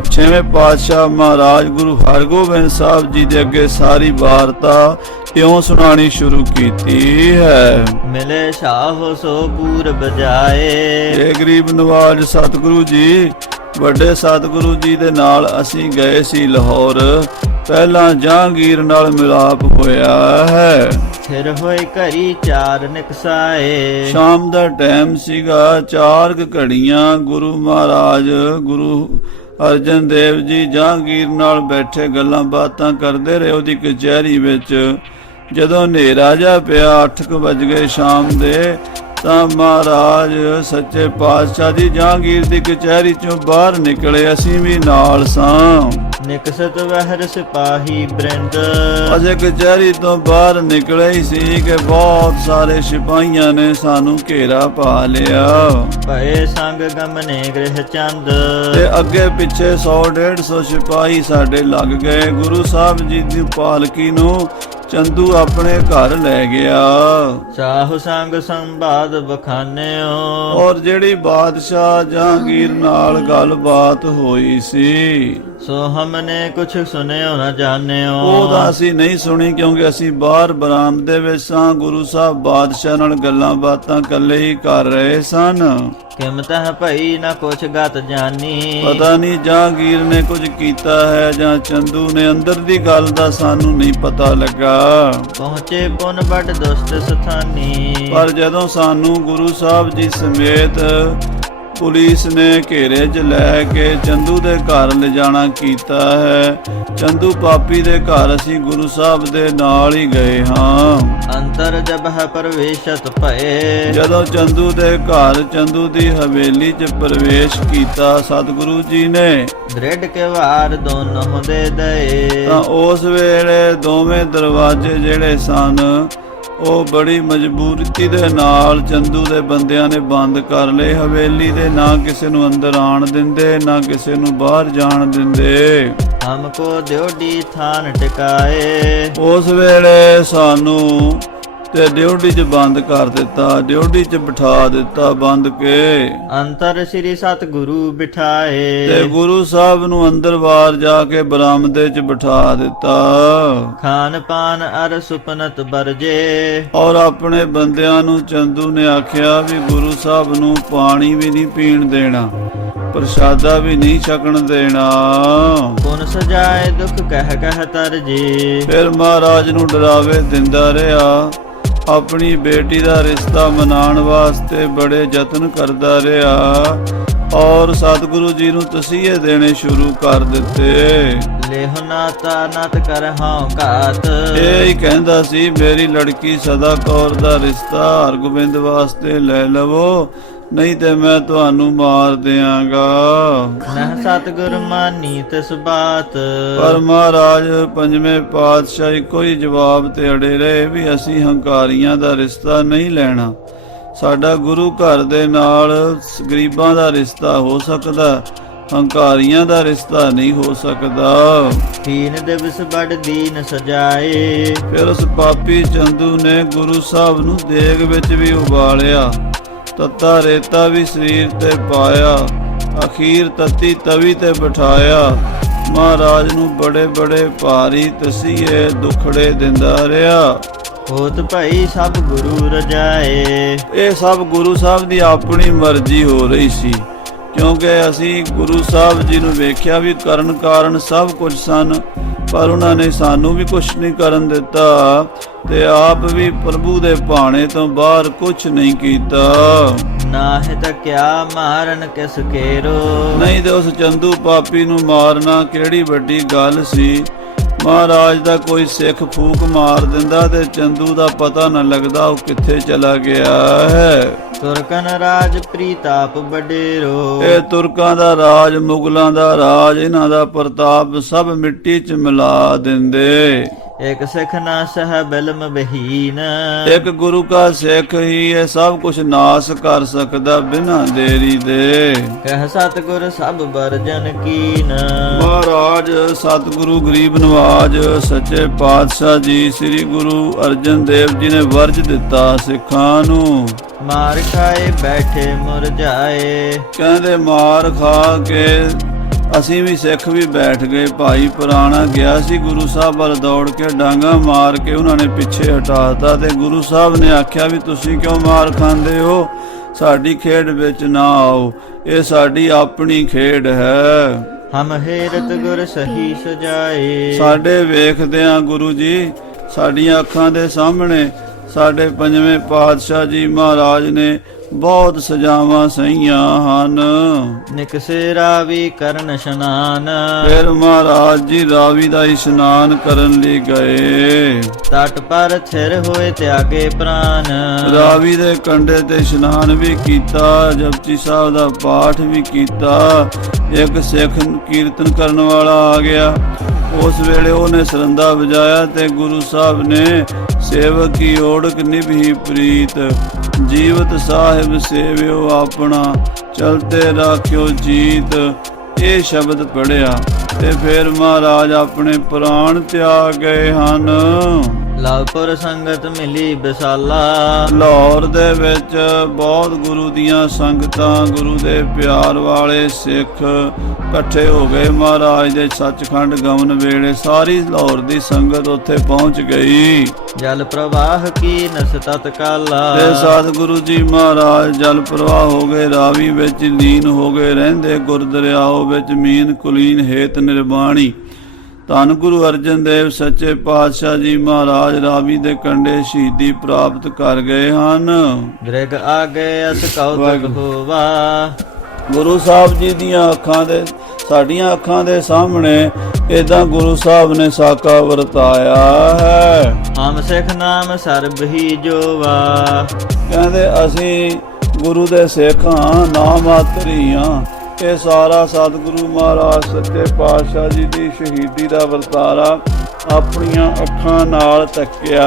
ਛੇਵੇਂ ਪਾਤਸ਼ਾਹ ਮਹਾਰਾਜ ਗੁਰੂ ਹਰਗੋਬਿੰਦ ਸਾਹਿਬ ਜੀ ਦੇ ਅੱਗੇ ਸਾਰੀ ਵਾਰਤਾ ਇਉਂ ਸੁਣਾਣੀ ਸ਼ੁਰੂ ਕੀਤੀ ਹੈ। ਮਿਲੇ ਸ਼ਾਹ ਸੋ ਪੂਰ ਬਜਾਏ, ਇਹ ਗਰੀਬ ਨਵਾਜ ਸਤਿਗੁਰੂ ਜੀ, ਵੱਡੇ ਸਤਿਗੁਰੂ ਜੀ ਦੇ ਨਾਲ ਅਸੀਂ ਗਏ ਸੀ ਲਾਹੌਰ। ਪਹਿਲਾਂ ਜਹਾਂਗੀਰ ਨਾਲ ਮਿਲਾਪ ਹੋਇਆ ਹੈ। ਫਿਰ ਹੋਏ ਘਰੀ ਚਾਰ ਨਿਕਸਾਏ, ਸ਼ਾਮ ਦਾ ਟਾਈਮ ਸੀਗਾ, 4 ਘੜੀਆਂ ਗੁਰੂ ਮਹਾਰਾਜ ਗੁਰੂ ਅਰਜਨ ਦੇਵ ਜੀ ਜਹਾਂਗੀਰ ਨਾਲ ਬੈਠੇ ਗੱਲਾਂ ਬਾਤਾਂ ਕਰਦੇ ਰਹੇ ਉਹਦੀ ਕਚਹਿਰੀ ਵਿੱਚ। ਜਦੋਂ ਹਨੇਰਾ ਜਾ ਪਿਆ, 8 ਵਜ ਗਏ ਸ਼ਾਮ ਦੇ, ਤਾਂ ਮਹਾਰਾਜ ਸੱਚੇ ਪਾਤਸ਼ਾਹ ਦੀ ਜਹਾਂਗੀਰ ਦੀ ਕਚਹਿਰੀ ਚੋਂ ਬਾਹਰ ਨਿਕਲੇ। ਅਸੀਂ ਵੀ ਨਾਲ ਸਾਂ। ਨਿਕਸਤ ਵਹਿਰ ਸਿਪਾਹੀ ਬ੍ਰਿੰਦ, ਅਜੇ ਕਚਹਿਰੀ ਤੋਂ ਬਾਹਰ ਨਿਕਲੇ ਹੀ ਸੀ ਕਿ ਬਹੁਤ ਸਾਰੇ ਸਿਪਾਹੀਆਂ ਨੇ ਸਾਨੂੰ ਘੇਰਾ ਪਾ ਲਿਆ। ਭਏ ਸੰਗ ਗਮਨੇ ਗ੍ਰਹਿ ਚੰਦ, ਤੇ ਅੱਗੇ ਪਿੱਛੇ 100-150 ਸਿਪਾਹੀ ਸਾਡੇ ਲੱਗ ਗਏ। ਗੁਰੂ ਸਾਹਿਬ ਜੀ ਦੀ ਪਾਲਕੀ ਨੂੰ ਚੰਦੂ ਆਪਣੇ ਘਰ ਲੈ ਗਿਆ। ਸਾਹੁ ਸੰਗ ਸੰਵਾਦ ਬਖਾਨਿਓ, ਔਰ ਜਿਹੜੀ ਬਾਦਸ਼ਾਹ ਜਹਾਂਗੀਰ ਨਾਲ ਗੱਲਬਾਤ ਹੋਈ ਸੀ ਸੋ ਹਮਨੇ ਕੁਛ ਸੁਨਿਓ ਨਾ ਜਾਣਿਓ, ਉਹ ਤਾਂ ਅਸੀਂ ਨਹੀਂ ਸੁਣੀ, ਕਿਉਂਕਿ ਅਸੀਂ ਬਾਹਰ ਬਰਾਮਦੇ ਵਿੱਚ ਸਾਂ। ਗੁਰੂ ਸਾਹਿਬ ਬਾਦਸ਼ਾਹ ਨਾਲ ਗੱਲਾਂ ਬਾਤਾਂ ਇਕੱਲੇ ਹੀ ਕਰ ਰਹੇ ਸਨ। ਕਿਮਤਹ ਭਈ ਨਾ ਕੁਛ ਗਤ ਜਾਨੀ, ਪਤਾ ਨਹੀਂ ਜਹਾਂਗੀਰ ਨੇ ਕੁਝ ਕੀਤਾ ਹੈ ਜਾਂ ਚੰਦੂ ਨੇ, ਅੰਦਰ ਦੀ ਗੱਲ ਦਾ ਸਾਨੂੰ ਨਹੀਂ ਪਤਾ ਲੱਗਾ। ਪਹੁੰਚੇ ਪੁਨ ਬੜ ਦੁਸ਼ਟ ਸਥਾਨੀ, ਪਰ ਜਦੋਂ ਸਾਨੂੰ ਗੁਰੂ ਸਾਹਿਬ ਜੀ ਸਮੇਤ ਪੁਲਿਸ ਨੇ ਘੇਰੇ 'ਚ ਲੈ ਕੇ ਚੰਦੂ ਦੇ ਘਰ ਲਿਜਾਣਾ ਕੀਤਾ ਹੈ। ਚੰਦੂ ਪਾਪੀ ਦੇ ਘਰ ਅਸੀਂ ਗੁਰੂ ਸਾਹਿਬ ਦੇ ਨਾਲ ਹੀ ਗਏ ਹਾਂ। ਅੰਤਰ ਜਬ ਹੈ ਪ੍ਰਵੇਸ਼ਤ ਭਏ, ਜਦੋਂ ਚੰਦੂ ਦੇ ਘਰ ਚੰਦੂ ਦੀ ਹਵੇਲੀ 'ਚ ਪ੍ਰਵੇਸ਼ ਕੀਤਾ ਸਤਿਗੁਰੂ ਜੀ ਨੇ, ਦ੍ਰਿੜ ਕੇ ਵਾਰ ਦੋਨੋਂ ਦੇ ਦਏ, ਤਾਂ ਉਸ ਵੇਲੇ ਦੋਵੇਂ ਦਰਵਾਜ਼ੇ ਜਿਹੜੇ ਸਨ ਉਹ ਬੜੀ ਮਜਬੂਰੀ ਦੇ ਨਾਲ ਚੰਦੂ ਦੇ ਬੰਦਿਆਂ ਨੇ ਬੰਦ ਕਰ ਲਏ ਹਵੇਲੀ ਦੇ। ਨਾ ਕਿਸੇ ਨੂੰ ਅੰਦਰ ਆਣ ਦਿੰਦੇ, ਨਾ ਕਿਸੇ ਨੂੰ ਬਾਹਰ ਜਾਣ ਦਿੰਦੇ। ਹਮਕੋ ਦਿਉਡੀ ਥਾਨ ਟਿਕਾਏ, ਉਸ ਵੇਲੇ ਸਾਨੂੰ ਤੇ ਡਿਊਟੀ 'ਚ ਬੰਦ ਕਰ ਦਿੱਤਾ, ਡਿਊਟੀ 'ਚ ਬਿਠਾ ਦਿੱਤਾ ਬੰਦ ਕੇ। ਅੰਤਰ ਸ੍ਰੀ ਸਤਿਗੁਰੂ ਬਿਠਾਏ, ਤੇ ਗੁਰੂ ਸਾਹਿਬ ਨੂੰ ਅੰਦਰ ਬਾਹਰ ਜਾ ਕੇ ਬਰਾਮਦੇ 'ਚ ਬਿਠਾ ਦਿੱਤਾ। ਖਾਨ ਪਾਨ ਅਰ ਸੁਪਨਤ ਬਰਜੇ, ਔਰ ਆਪਣੇ ਬੰਦਿਆਂ ਨੂੰ ਚੰਦੂ ਨੇ ਆਖਿਆ ਵੀ ਗੁਰੂ ਸਾਹਿਬ ਨੂੰ ਪਾਣੀ ਵੀ ਨਹੀਂ ਪੀਣ ਦੇਣਾ, ਪ੍ਰਸ਼ਾਦਾ ਵੀ ਨਹੀਂ ਛਕਣ ਦੇਣਾ। ਪੁਨ ਸਜਾਏ ਦੁਖ ਕਹਿ ਕਹਿ ਤਰਜੇ, ਫਿਰ ਮਹਾਰਾਜ ਨੂੰ ਡਰਾਵੇ ਦਿੰਦਾ ਰਿਹਾ। ਆਪਣੀ ਬੇਟੀ ਦਾ ਰਿਸ਼ਤਾ ਮਨਾਉਣ ਵਾਸਤੇ ਬੜੇ ਯਤਨ ਕਰਦਾ ਰਿਹਾ ਔਰ ਸਤਿਗੁਰੂ ਜੀ ਨੂੰ ਤਸੀਹੇ ਦੇਣੇ ਸ਼ੁਰੂ ਕਰ ਦਿੱਤੇ। ਲੇਹੁ ਨਾਤਾ ਨਤ ਕਰ ਹਾਂ ਘਾਤ, ਇਹ ਹੀ ਕਹਿੰਦਾ ਸੀ ਮੇਰੀ ਲੜਕੀ ਸਦਾ ਕੌਰ ਦਾ ਰਿਸ਼ਤਾ ਹਰਗੋਬਿੰਦ ਵਾਸਤੇ ਲੈ ਲਵੋ, ਨਹੀਂ ਤੇ ਮੈਂ ਤੁਹਾਨੂੰ ਮਾਰ ਦਿਆਂਗਾ। ਨਹ ਸਤਿਗੁਰ ਮਾਨੀ ਤਿਸ ਬਾਤ, ਪਰ ਮਹਾਰਾਜ ਪੰਜਵੇਂ ਪਾਤਸ਼ਾਹ ਇੱਕੋ ਹੀ ਜਵਾਬ ਤੇ ਅੜੇ ਰਹੇ ਵੀ ਅਸੀਂ ਹੰਕਾਰੀਆਂ ਦਾ ਰਿਸ਼ਤਾ ਨਹੀਂ ਲੈਣਾ। ਸਾਡਾ ਗੁਰੂ ਘਰ ਦੇ ਨਾਲ ਗਰੀਬਾਂ ਦਾ ਰਿਸ਼ਤਾ ਹੋ ਸਕਦਾ, ਹੰਕਾਰੀਆਂ ਦਾ ਰਿਸ਼ਤਾ ਨਹੀਂ ਹੋ ਸਕਦਾ। ਤੀਨ ਦਿਵਸ ਬੜ ਦੀਨ ਸਜਾਏ, ਫਿਰ ਉਸ ਪਾਪੀ ਚੰਦੂ ਨੇ ਗੁਰੂ ਸਾਹਿਬ ਨੂੰ ਦੇਗ ਵਿੱਚ ਵੀ ਉਬਾਲਿਆ, ਤੱਤਾ ਰੇਤਾ ਵੀ ਸਰੀਰ ਤੇ ਪਾਇਆ, ਅਖੀਰ ਤੱਤੀ ਤਵੀ ਤੇ ਬਿਠਾਇਆ। ਮਹਾਰਾਜ ਨੂੰ ਬੜੇ ਬੜੇ ਭਾਰੀ ਤਸੀਹੇ ਦੁਖੜੇ ਦਿੰਦਾ ਰਿਹਾ। ਹੋਤ ਭਈ ਸਭ ਗੁਰੂ ਰਜਾਏ, ਇਹ ਸਭ ਗੁਰੂ ਸਾਹਿਬ ਦੀ ਆਪਣੀ ਮਰਜ਼ੀ ਹੋ ਰਹੀ ਸੀ, ਕਿਉਂਕਿ ਅਸੀਂ ਗੁਰੂ ਸਾਹਿਬ ਜੀ ਨੂੰ ਵੇਖਿਆ ਵੀ ਕਰਨ ਕਾਰਨ ਸਭ ਕੁਝ ਸਨ, ਪਰ ਉਹਨਾਂ ਨੇ ਸਾਨੂੰ ਵੀ ਕੁਝ ਨਹੀਂ ਕਰਨ ਦਿੱਤਾ ਤੇ ਆਪ ਵੀ ਪ੍ਰਭੂ ਦੇ ਭਾਣੇ ਤੋਂ ਬਾਹਰ ਕੁਝ ਨਹੀਂ ਕੀਤਾ। ਨਾਹਿ ਤਾਂ ਕਿਆ ਮਾਰਨ ਕਿਸ ਕੇਰੋ, ਨਹੀਂ ਤੇ ਉਸ ਚੰਦੂ ਪਾਪੀ ਨੂੰ ਮਾਰਨਾ ਕਿਹੜੀ ਵੱਡੀ ਗੱਲ ਸੀ। ਮਹਾਰਾਜ ਦਾ ਕੋਈ ਸਿੱਖ ਫੂਕ ਮਾਰ ਦਿੰਦਾ ਤੇ ਚੰਦੂ ਦਾ ਪਤਾ ਨਾ ਲੱਗਦਾ ਉਹ ਕਿੱਥੇ ਚਲਾ ਗਿਆ ਹੈ। ਤੁਰਕਨ ਰਾਜ ਪ੍ਰੀਤਾਪ ਵਡੇਰੋ, ਇਹ ਤੁਰਕਾਂ ਦਾ ਰਾਜ, ਮੁਗਲਾਂ ਦਾ ਰਾਜ, ਇਹਨਾਂ ਦਾ ਪ੍ਰਤਾਪ ਸਭ ਮਿੱਟੀ 'ਚ ਮਿਲਾ ਦਿੰਦੇ। ਇਕ ਸਿੱਖ ਨਾ ਸਹਿ ਬਿਲਮ ਬਹੀਨ, ਇੱਕ ਗੁਰੂ ਕਾ ਸਿੱਖ ਹੀ ਇਹ ਸਭ ਕੁਝ ਨਾਸ ਕਰ ਸਕਦਾ ਬਿਨਾਂ ਦੇਰੀ ਦੇ। ਕਹਿ ਸਤਿਗੁਰ ਸਭ ਵਰਜਨ ਕੀਨ, ਮਹਾਰਾਜ ਸਤਿਗੁਰੂ ਗਰੀਬ ਨਵਾਜ ਸੱਚੇ ਪਾਤਸ਼ਾਹ ਜੀ ਸ੍ਰੀ ਗੁਰੂ ਅਰਜਨ ਦੇਵ ਜੀ ਨੇ ਵਰਜ ਦਿੱਤਾ ਸਿੱਖਾਂ ਨੂੰ। ਮਾਰ ਖਾਏ ਬੈਠੇ ਮੁਰਝਾਏ, ਕਹਿੰਦੇ ਮਾਰ ਖਾ ਕੇ ਅਸੀਂ ਵੀ ਸਿੱਖ ਵੀ ਬੈਠ ਗਏ। ਭਾਈ ਪੁਰਾਣਾ ਗਿਆ ਸੀ ਗੁਰੂ ਸਾਹਿਬ ਵੱਲ ਦੌੜ ਕੇ, ਡਾਂਗਾ ਮਾਰ ਕੇ ਉਹਨਾਂ ਨੇ ਪਿੱਛੇ ਹਟਾਤਾ ਤੇ ਗੁਰੂ ਸਾਹਿਬ ਨੇ ਆਖਿਆ ਵੀ ਤੁਸੀਂ ਕਿਉਂ ਮਾਰ ਖਾਂਦੇ ਹੋ, ਸਾਡੀ ਖੇਡ ਵਿੱਚ ਨਾ ਆਓ, ਇਹ ਸਾਡੀ ਆਪਣੀ ਖੇਡ ਹੈ। ਹਮ ਹੇਰਤ ਗੁਰ ਸਹੀ ਸਜਾਏ, ਸਾਡੇ ਵੇਖਦਿਆਂ ਗੁਰੂ ਜੀ ਸਾਡੀਆਂ ਅੱਖਾਂ ਦੇ ਸਾਹਮਣੇ ਸਾਡੇ ਪੰਜਵੇਂ ਪਾਤਸ਼ਾਹ ਜੀ ਮਹਾਰਾਜ ਨੇ ਬਹੁਤ ਸਜਾਵਾਂ ਸਹੀਆਂ ਹਨ। ਨਿਕਸੇ ਰਾਵੀ ਕਰਨ ਇਸ਼ਨਾਨ, ਫਿਰ ਮਹਾਰਾਜ ਜੀ ਰਾਵੀ ਦਾ ਇਸ਼ਨਾਨ ਕਰਨ ਲਈ ਗਏ। ਤਟ ਪਰ ਥਿਰ ਹੋਏ ਤਿਆਗੇ ਪ੍ਰਾਨ, ਰਾਵੀ ਦੇ ਕੰਢੇ ਤੇ ਇਸ਼ਨਾਨ ਵੀ ਕੀਤਾ, ਜਪਜੀ ਸਾਹਿਬ ਦਾ ਪਾਠ ਵੀ ਕੀਤਾ। ਇੱਕ ਸਿੱਖ ਕੀਰਤਨ ਕਰਨ ਵਾਲਾ ਆ ਗਿਆ, ਉਸ ਵੇਲੇ ਉਹਨੇ ਸਰੰਦਾ ਵਜਾਇਆ ਤੇ ਗੁਰੂ ਸਾਹਿਬ ਨੇ ਸੇਵਕ ਕੀ ਓੜਕ ਨਿਭੀ ਪ੍ਰੀਤ, ਜੀਵਤ ਸਾਹਿਬ ਸੇਵਿਓ ਆਪਣਾ, ਚਲਤੇ ਰਾਖਿਓ ਜੀਤ, ਇਹ ਸ਼ਬਦ ਪੜਿਆ ਤੇ ਫਿਰ ਮਹਾਰਾਜ ਆਪਣੇ ਪ੍ਰਾਣ ਤਿਆਗ ਗਏ ਹਨ। ਲਵਪੁਰ ਸੰਗਤ ਮਿਲੀ ਵਿਸਾਲਾ, ਲਾਹੌਰ ਦੇ ਵਿੱਚ ਬਹੁਤ ਗੁਰੂ ਦੀਆਂ ਸੰਗਤਾਂ, ਗੁਰੂ ਦੇ ਪਿਆਰ ਵਾਲੇ ਸਿੱਖ ਇਕੱਠੇ ਹੋ ਗਏ। ਮਹਾਰਾਜ ਦੇ ਸੱਚਖੰਡ ਗਮਨ ਵੇਲੇ ਸਾਰੀ ਲਾਹੌਰ ਦੀ ਸੰਗਤ ਉੱਥੇ ਪਹੁੰਚ ਗਈ। ਜਲ ਪ੍ਰਵਾਹ ਕੀ ਨਸਤਤ ਕਾਲਾ, ਤੇ ਸਤਿਗੁਰੂ ਜੀ ਮਹਾਰਾਜ ਜਲ ਪ੍ਰਵਾਹ ਹੋ ਗਏ, ਰਾਵੀ ਵਿੱਚ ਲੀਨ ਹੋ ਗਏ, ਰਹਿੰਦੇ ਗੁਰਦਰਿਆਓ ਵਿੱਚ ਮੀਨ ਕੁਲੀਨ ਹੇਤ ਨਿਰਵਾਣੀ। ਧੰਨ ਗੁਰੂ ਅਰਜਨ ਦੇਵ ਸੱਚੇ ਪਾਤਸ਼ਾਹ ਜੀ ਮਹਾਰਾਜ ਰਾਵੀ ਦੇ ਕੰਢੇ ਸ਼ਹੀਦੀ ਪ੍ਰਾਪਤ ਕਰ ਗਏ ਹਨ। ਗ੍ਰਿਗ ਆਗੇ ਅਸ ਕੌਤਕ ਹੋਵਾ, ਗੁਰੂ ਸਾਹਿਬ ਜੀ ਦੀਆਂ ਅੱਖਾਂ ਦੇ, ਸਾਡੀਆਂ ਅੱਖਾਂ ਦੇ ਸਾਹਮਣੇ ਏਦਾਂ ਗੁਰੂ ਸਾਹਿਬ ਨੇ ਸਾਕਾ ਵਰਤਾਇਆ ਹੈ। ਹਮ ਸਿੱਖ ਨਾਮ ਸਰਬ ਹੀ ਜੋਵਾ, ਕਹਿੰਦੇ ਅਸੀਂ ਗੁਰੂ ਦੇ ਸਿੱਖ ਹਾਂ, ਨਾ ਮਾਤਰੀ ਹਾਂ। ਇਹ ਸਾਰਾ ਸਤਿਗੁਰੂ ਮਹਾਰਾਜ ਸੱਚੇ ਪਾਤਸ਼ਾਹ ਜੀ ਦੀ ਸ਼ਹੀਦੀ ਦਾ ਵਰਤਾਰਾ ਆਪਣੀਆਂ ਅੱਖਾਂ ਨਾਲ ਤੱਕਿਆ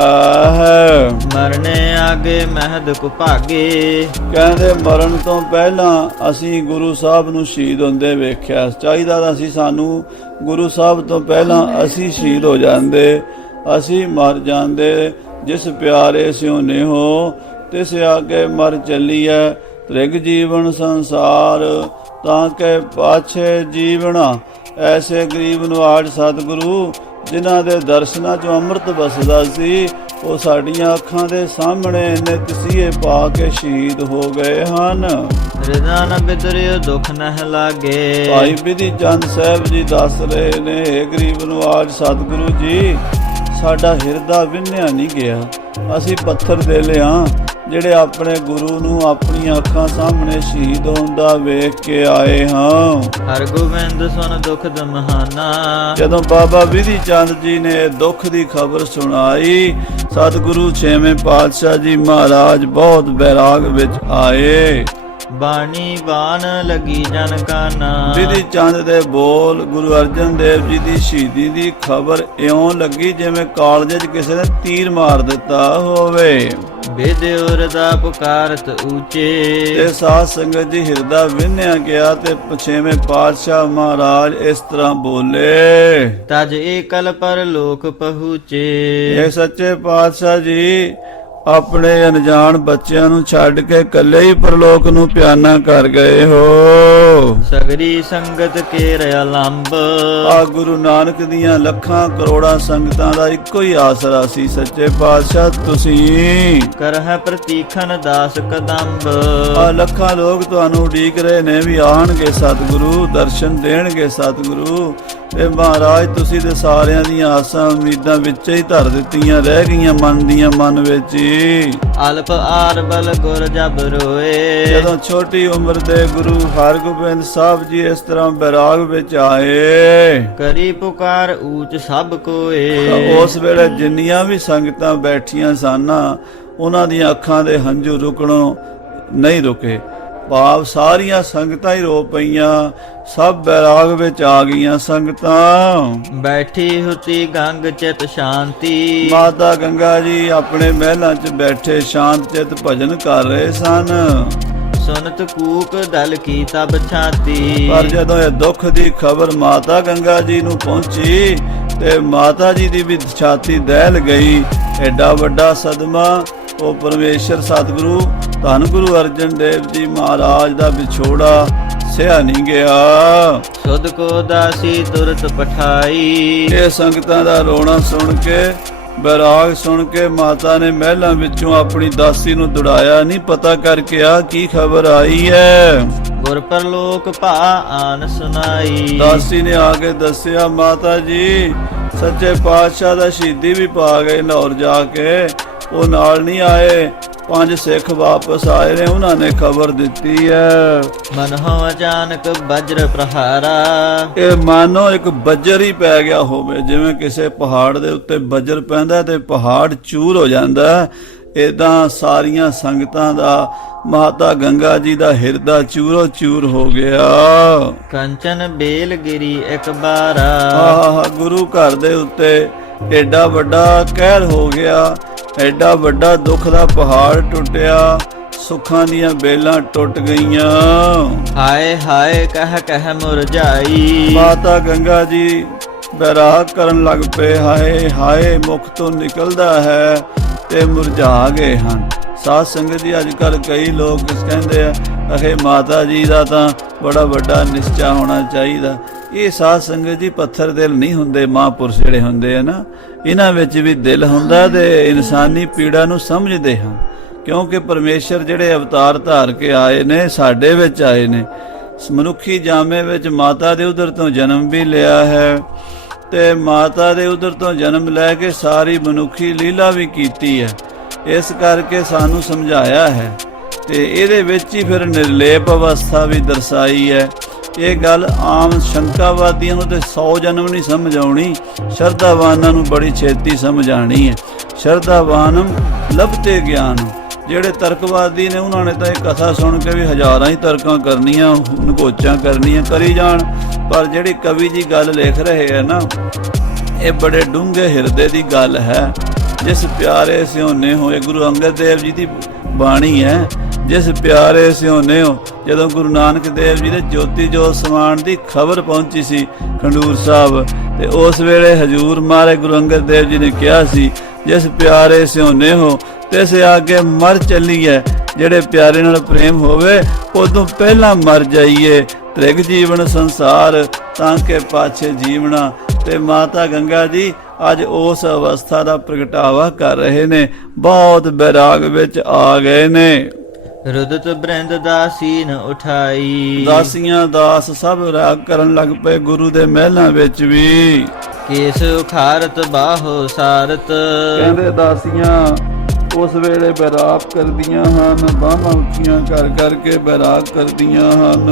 ਹੈ। ਮਰਨੇ ਆਗੇ ਮਹਿਦ ਕੁ ਭਾਗੇ, ਕਹਿੰਦੇ ਮਰਨ ਤੋਂ ਪਹਿਲਾਂ ਅਸੀਂ ਗੁਰੂ ਸਾਹਿਬ ਨੂੰ ਸ਼ਹੀਦ ਹੁੰਦੇ ਵੇਖਿਆ। ਚਾਹੀਦਾ ਤਾਂ ਸੀ ਸਾਨੂੰ ਗੁਰੂ ਸਾਹਿਬ ਤੋਂ ਪਹਿਲਾਂ ਅਸੀਂ ਸ਼ਹੀਦ ਹੋ ਜਾਂਦੇ, ਅਸੀਂ ਮਰ ਜਾਂਦੇ। ਜਿਸ ਪਿਆਰੇ ਸਿਉ ਨੇਹੋ ਤਿਸ ਆਗੇ ਮਰ ਚੱਲੀਐ, ਤ੍ਰਿਗ ਜੀਵਨ ਸੰਸਾਰ ਤਾਂ ਕਿ ਪਾਛੇ ਜੀਵਣਾ। ਐਸੇ ਗਰੀਬ ਨਵਾਜ ਸਤਿਗੁਰੂ ਜਿਨ੍ਹਾਂ ਦੇ ਦਰਸ਼ਨਾਂ 'ਚ ਅੰਮ੍ਰਿਤ ਵਸਦਾ ਸੀ, ਉਹ ਸਾਡੀਆਂ ਅੱਖਾਂ ਦੇ ਸਾਹਮਣੇ ਇੰਨੇ ਤਸੀਹੇ ਪਾ ਕੇ ਸ਼ਹੀਦ ਹੋ ਗਏ ਹਨ। ਹਿਰਦਾ ਨ ਬਿਦਰਿਓ ਦੁੱਖ ਨਹਿ ਲਾਗੇ, ਭਾਈ ਬਿਧੀ ਚੰਦ ਸਾਹਿਬ ਜੀ ਦੱਸ ਰਹੇ ਨੇ, ਇਹ ਗਰੀਬ ਨਵਾਜ ਸਤਿਗੁਰੂ ਜੀ ਸਾਡਾ ਹਿਰਦਾ ਵਿੰਨਿਆ ਨਹੀਂ ਗਿਆ, ਅਸੀਂ ਪੱਥਰ ਦੇ ਲਿਆ ਜਿਹੜੇ ਆਪਣੇ ਗੁਰੂ ਨੂੰ ਆਪਣੀਆਂ ਅੱਖਾਂ ਸਾਹਮਣੇ ਸ਼ਹੀਦ ਹੁੰਦਾ ਵੇਖ ਕੇ ਆਏ ਹਾਂ। ਹਰ ਗੋਬਿੰਦ ਸੁਨ ਦੁਖ ਦਮਹਾਨਾ, ਜਦੋਂ ਬਾਬਾ ਬਿਧੀ ਚੰਦ ਜੀ ਨੇ ਦੁੱਖ ਦੀ ਖਬਰ ਸੁਣਾਈ, ਸਤਿਗੁਰੂ ਛੇਵੇਂ ਪਾਤਸ਼ਾਹ ਜੀ ਮਹਾਰਾਜ ਬਹੁਤ ਬੈਰਾਗ ਵਿੱਚ ਆਏ। ਬਾਣੀ ਬਾਣ ਲਗੀ ਜਨ ਕਾਨਾ, ਬਿਧੀ ਚੰਦ ਦੇ ਬੋਲ ਗੁਰੂ ਅਰਜਨ ਦੇਵ ਜੀ ਦੀ ਸ਼ਹੀਦੀ ਦੀ ਖਬਰ ਇਉਂ ਲੱਗੀ ਜਿਵੇਂ ਕਾਲਜੇ 'ਚ ਕਿਸੇ ਨੇ ਤੀਰ ਮਾਰ ਦਿੱਤਾ ਹੋਵੇ। ਬੇਦਿਉਰ ਦਾ ਪੁਕਾਰਤ ਉੱਚੇ, ਤੇ ਸਾਧ ਸੰਗਤ ਜੀ ਹਿਰਦਾ ਵਿੰਨਿਆ ਗਿਆ ਤੇ ਛੇਵੇਂ ਪਾਤਸ਼ਾਹ ਮਹਾਰਾਜ ਇਸ ਤਰ੍ਹਾਂ ਬੋਲੇ, ਤਜ ਏਕਲ ਪਰ ਲੋਕ ਪਹੁੰਚੇ। ਇਹ ਸੱਚੇ ਪਾਤਸ਼ਾਹ ਜੀ ਆਪਣੇ ਅਣਜਾਣ ਬੱਚਿਆਂ ਨੂੰ ਛੱਡ ਕੇ ਇਕੱਲੇ ਹੀ ਪਰਲੋਕ ਨੂੰ ਪਿਆਨਾ ਕਰ ਗਏ ਹੋ। ਸਗਰੀ ਸੰਗਤ ਕੇਰ ਅਲੰਬ ਆ ਗੁਰੂ ਨਾਨਕ ਦੀਆਂ ਲੱਖਾਂ ਕਰੋੜਾਂ ਸੰਗਤਾਂ ਦਾ ਇੱਕੋ ਹੀ ਆਸਰਾ ਸੀ ਸੱਚੇ ਪਾਤਸ਼ਾਹ ਤੁਸੀਂ। ਕਰਹਿ ਪ੍ਰਤੀਖਨ ਦਾਸ ਕਦੰਬ ਆ ਲੱਖਾਂ ਲੋਕ ਤੁਹਾਨੂੰ ਉਡੀਕ ਰਹੇ ਨੇ ਵੀ ਆਣਗੇ ਸਤਿਗੁਰੂ, ਦਰਸ਼ਨ ਦੇਣਗੇ ਸਤਿਗੁਰੂ। ਤੇ ਮਹਾਰਾਜ ਤੁਸੀਂ ਤੇ ਸਾਰਿਆਂ ਦੀਆਂ ਆਸਾਂ ਉਮੀਦਾਂ ਵਿੱਚ ਹੀ ਧਰ ਦਿੱਤੀਆਂ, ਰਹਿ ਗਈਆਂ ਮਨ ਦੀਆਂ ਮਨ ਵਿੱਚ ਹੀ। ਅਲਪ ਆਰਬਲ ਗੁਰ ਜਬ ਰੋਏ ਜਦੋਂ ਛੋਟੀ ਉਮਰ ਦੇ ਗੁਰੂ ਹਰਗੋਬਿੰਦ ਸਾਹਿਬ ਜੀ ਇਸ ਤਰ੍ਹਾਂ ਬੈਰਾਗ ਵਿੱਚ ਆਏ, ਕਰੀ ਪੁਕਾਰ ਊਚ ਸਭ ਤਾਂ ਕੋਏ। ਉਸ ਵੇਲੇ ਜਿੰਨੀਆਂ ਵੀ ਸੰਗਤਾਂ ਬੈਠੀਆਂ ਸਨ ਉਹਨਾਂ ਦੀਆਂ ਅੱਖਾਂ ਦੇ ਹੰਝੂ ਰੁਕਣੋਂ ਨਹੀਂ ਰੁਕੇ। ਭਾਵ ਸਾਰੀਆਂ ਸੰਗਤਾਂ ਹੀ ਰੋ ਪਈਆਂ, ਸਭ ਬੈਰਾਗ ਵਿੱਚ ਆ ਗਈਆਂ ਸੰਗਤਾਂ। ਬੈਠੀ ਹੁਤੀ ਗੰਗ ਚਿਤ ਸ਼ਾਂਤੀ ਮਾਤਾ ਗੰਗਾ ਜੀ ਆਪਣੇ ਮਹਿਲਾਂ 'ਚ ਬੈਠੇ ਸ਼ਾਂਤ ਚਿਤ ਭਜਨ ਕਰ ਰਹੇ ਸਨ। ਸੁਨਤ ਕੂਕ ਦਲ ਕੀ ਤਬ ਛਾਤੀ ਪਰ ਜਦੋਂ ਇਹ ਦੁੱਖ ਦੀ ਖਬਰ ਮਾਤਾ ਗੰਗਾ ਜੀ ਨੂੰ ਪਹੁੰਚੀ ਤੇ ਮਾਤਾ ਜੀ ਦੀ ਵੀ ਛਾਤੀ ਦਹਿਲ ਗਈ। ਐਡਾ ਵੱਡਾ ਸਦਮਾ ਉਹ ਪਰਮੇਸ਼ਰ ਸਤਿਗੁਰੂ ਧੰਨ ਗੁਰੂ ਅਰਜਨ ਦੇਵ ਜੀ ਮਹਾਰਾਜ ਦਾ ਵਿਛੋੜਾ ਸਿਆ ਨਹੀਂ ਗਿਆ। ਸੁਧ ਕੋ ਦਾਸੀ ਤੁਰਤ ਪਠਾਈ ਇਹ ਸੰਗਤਾਂ ਦਾ ਰੋਣਾ ਸੁਣ ਕੇ, ਬੈਰਾਗ ਸੁਣ ਕੇ ਮਾਤਾ ਨੇ ਮਹਿਲਾਂ ਵਿੱਚੋਂ ਆਪਣੀ ਦਾਸੀ ਨੂੰ ਦੁੜਾਇਆ, ਨਹੀਂ ਪਤਾ ਕਰਕੇ ਆ ਕੀ ਖਬਰ ਆਈ ਹੈ। ਗੁਰ ਪਰਲੋਕ ਭਾ ਆਨ ਸੁਨਾਈ ਦਾਸੀ ਨੇ ਆ ਕੇ ਦੱਸਿਆ, ਮਾਤਾ ਜੀ ਸੱਚੇ ਪਾਤਸ਼ਾਹ ਦਾ ਸ਼ਹੀਦੀ ਵੀ ਪਾ ਗਏ ਲਾਹੌਰ ਜਾ ਕੇ, ਉਹ ਨਾਲ ਨਹੀਂ ਆਏ। 5 ਸਿੱਖ ਵਾਪਸ ਆਏ ਨੇ, ਉਹਨਾਂ ਨੇ ਖਬਰ ਦਿੱਤੀ ਹੈ। ਮਨ ਹੋ ਅਚਾਨਕ ਵਜਰ ਪ੍ਰਹਾਰਾ ਇਹ ਮਾਨੋ ਇੱਕ ਬੱਜਰ ਹੀ ਪੈ ਗਿਆ ਹੋਵੇ, ਜਿਵੇਂ ਕਿਸੇ ਪਹਾੜ ਦੇ ਉੱਤੇ ਬੱਜਰ ਪੈਂਦਾ ਤੇ ਪਹਾੜ ਚੂਰ ਹੋ ਜਾਂਦਾ। ਏਦਾਂ ਸਾਰੀਆਂ ਸੰਗਤਾਂ ਦਾ ਮਾਤਾ ਗੰਗਾ ਜੀ ਦਾ ਹਿਰਦਾ ਚੂਰੋ ਚੂਰ ਹੋ ਗਿਆ। ਕੰਚਨ ਬੇਲ ਗਿਰੀ ਇੱਕ ਬਾਰਾ ਆਹ ਗੁਰੂ ਘਰ ਦੇ ਉੱਤੇ ਏਡਾ ਵੱਡਾ ਕਹਿਰ ਹੋ ਗਿਆ, ਐਡਾ ਵੱਡਾ ਦੁੱਖ ਦਾ ਪਹਾੜ ਟੁੱਟਿਆ, ਸੁੱਖਾਂ ਦੀਆਂ ਬੇਲਾਂ ਟੁੱਟ ਗਈਆਂ। ਹਾਏ ਹਾਏ ਕਹਿ ਮੁਰਝਾਈ ਮਾਤਾ ਗੰਗਾ ਜੀ ਬੈਰਾਗ ਕਰਨ ਲੱਗ ਪਏ, ਹਾਏ ਹਾਏ ਮੁਖ ਤੋਂ ਨਿਕਲਦਾ ਹੈ ਤੇ ਮੁਰਝਾ ਗਏ ਹਨ। ਸਾਧ ਸੰਗਤ ਜੀ ਅੱਜ ਕੱਲ ਕਈ ਲੋਕ ਕਹਿੰਦੇ ਆ ਅਖੇ ਮਾਤਾ ਜੀ ਦਾ ਤਾਂ ਬੜਾ ਵੱਡਾ ਨਿਸ਼ਚਾ ਹੋਣਾ ਚਾਹੀਦਾ। ਇਹ ਸਾਧ ਸੰਗਤ ਜੀ ਪੱਥਰ ਦਿਲ ਨਹੀਂ ਹੁੰਦੇ, ਮਹਾਂਪੁਰਸ਼ ਜਿਹੜੇ ਹੁੰਦੇ ਆ ਨਾ, ਇਹਨਾਂ ਵਿੱਚ ਵੀ ਦਿਲ ਹੁੰਦਾ ਤੇ ਇਨਸਾਨੀ ਪੀੜਾ ਨੂੰ ਸਮਝਦੇ ਹਨ। ਕਿਉਂਕਿ ਪਰਮੇਸ਼ਰ ਜਿਹੜੇ ਅਵਤਾਰ ਧਾਰ ਕੇ ਆਏ ਨੇ ਸਾਡੇ ਵਿੱਚ ਆਏ ਨੇ, ਮਨੁੱਖੀ ਜਾਮੇ ਵਿੱਚ ਮਾਤਾ ਦੇ ਉਦਰ ਤੋਂ ਜਨਮ ਵੀ ਲਿਆ ਹੈ ਤੇ ਮਾਤਾ ਦੇ ਉਦਰ ਤੋਂ ਜਨਮ ਲੈ ਕੇ ਸਾਰੀ ਮਨੁੱਖੀ ਲੀਲਾ ਵੀ ਕੀਤੀ ਹੈ। ਇਸ ਕਰਕੇ ਸਾਨੂੰ ਸਮਝਾਇਆ ਹੈ ਤੇ ਇਹਦੇ ਵਿੱਚ ਹੀ ਫਿਰ ਨਿਰਲੇਪ ਅਵਸਥਾ ਵੀ ਦਰਸਾਈ ਹੈ। ਇਹ ਗੱਲ ਆਮ ਸ਼ੰਕਾਵਾਦੀਆਂ ਨੂੰ ਤੇ 100 ਜਨਮ ਨਹੀਂ ਸਮਝ ਆਉਣੀ, ਸ਼ਰਧਾਵਾਨਾਂ ਨੂੰ ਬੜੀ ਛੇਤੀ ਸਮਝ ਆਣੀ ਹੈ। ਸ਼ਰਧਾਵਾਨਮ ਲਭਤੇ ਗਿਆਨ, ਜਿਹੜੇ ਤਰਕਵਾਦੀ ਨੇ ਉਹਨਾਂ ਨੇ ਤਾਂ ਇਹ ਕਥਾ ਸੁਣ ਕੇ ਵੀ ਹਜ਼ਾਰਾਂ ਹੀ ਤਰਕਾਂ ਕਰਨੀਆਂ, ਨਗੋਚਾਂ ਕਰਨੀਆਂ, ਕਰੀ ਜਾਣ। ਪਰ ਜਿਹੜੀ ਕਵੀ ਜੀ ਗੱਲ ਲਿਖ ਰਹੇ ਹੈ ਨਾ, ਇਹ ਬੜੇ ਡੂੰਘੇ ਹਿਰਦੇ ਦੀ ਗੱਲ ਹੈ। ਜਿਸ ਪਿਆਰੇ ਸਿਉਨੇ ਹੋਏ, ਗੁਰੂ ਅੰਗਦ ਦੇਵ ਜੀ ਦੀ ਬਾਣੀ ਹੈ, ਜਿਸ ਪਿਆਰੇ ਸਿਉਨੇ ਹੋ। ਜਦੋਂ ਗੁਰੂ ਨਾਨਕ ਦੇਵ ਜੀ ਦੇ ਜੋਤੀ ਜੋਤ ਸਮਾਨ ਦੀ ਖਬਰ ਪਹੁੰਚੀ ਸੀ ਖੰਡੂਰ ਸਾਹਿਬ, ਤੇ ਉਸ ਵੇਲੇ ਹਜੂਰ ਮਹਾਰਾਜ ਗੁਰੂ ਅੰਗਦ ਦੇਵ ਜੀ ਨੇ ਕਿਹਾ ਸੀ, ਜਿਸ ਪਿਆਰੇ ਸਿਉਨੇ ਹੋ ਤਿਸ ਆਗੇ ਮਰ ਚੱਲੀਏ। ਜਿਹੜੇ ਪਿਆਰੇ ਨਾਲ ਪ੍ਰੇਮ ਹੋਵੇ ਉਦੋਂ ਪਹਿਲਾਂ ਮਰ ਜਾਈਏ। ਤ੍ਰਿਗ ਜੀਵਨ ਸੰਸਾਰ ਤਾਂ ਕਿ ਪਾਛੇ ਜੀਵਣਾ। ਤੇ ਮਾਤਾ ਗੰਗਾ ਜੀ ਅੱਜ ਉਸ ਅਵਸਥਾ ਦਾ ਪ੍ਰਗਟਾਵਾ ਕਰ ਰਹੇ ਨੇ, ਬਹੁਤ ਬੈਰਾਗ ਵਿੱਚ ਆ ਗਏ ਨੇ। ਰੁਦਤ ਬ੍ਰਿੰਦ ਦਾਸੀਨ ਉਠਾਈ ਦਾਸੀਆਂ ਦਾਸ ਸਭ ਰਾਗ ਕਰਨ ਲੱਗ ਪਏ ਗੁਰੂ ਦੇ ਮਹਿਲਾਂ ਵਿੱਚ ਵੀ। ਕੇਸ ਉਖਾਰਤ ਬਾਹੋ ਸਾਰਤ ਕਹਿੰਦੇ ਦਾਸੀਆਂ ਉਸ ਵੇਲੇ ਬੈਰਾਗ ਕਰਦੀਆਂ ਹਨ, ਬਾਹਾਂ ਉੱਚੀਆਂ ਕਰ ਕਰਕੇ ਬੈਰਾਗ ਕਰਦੀਆਂ ਹਨ।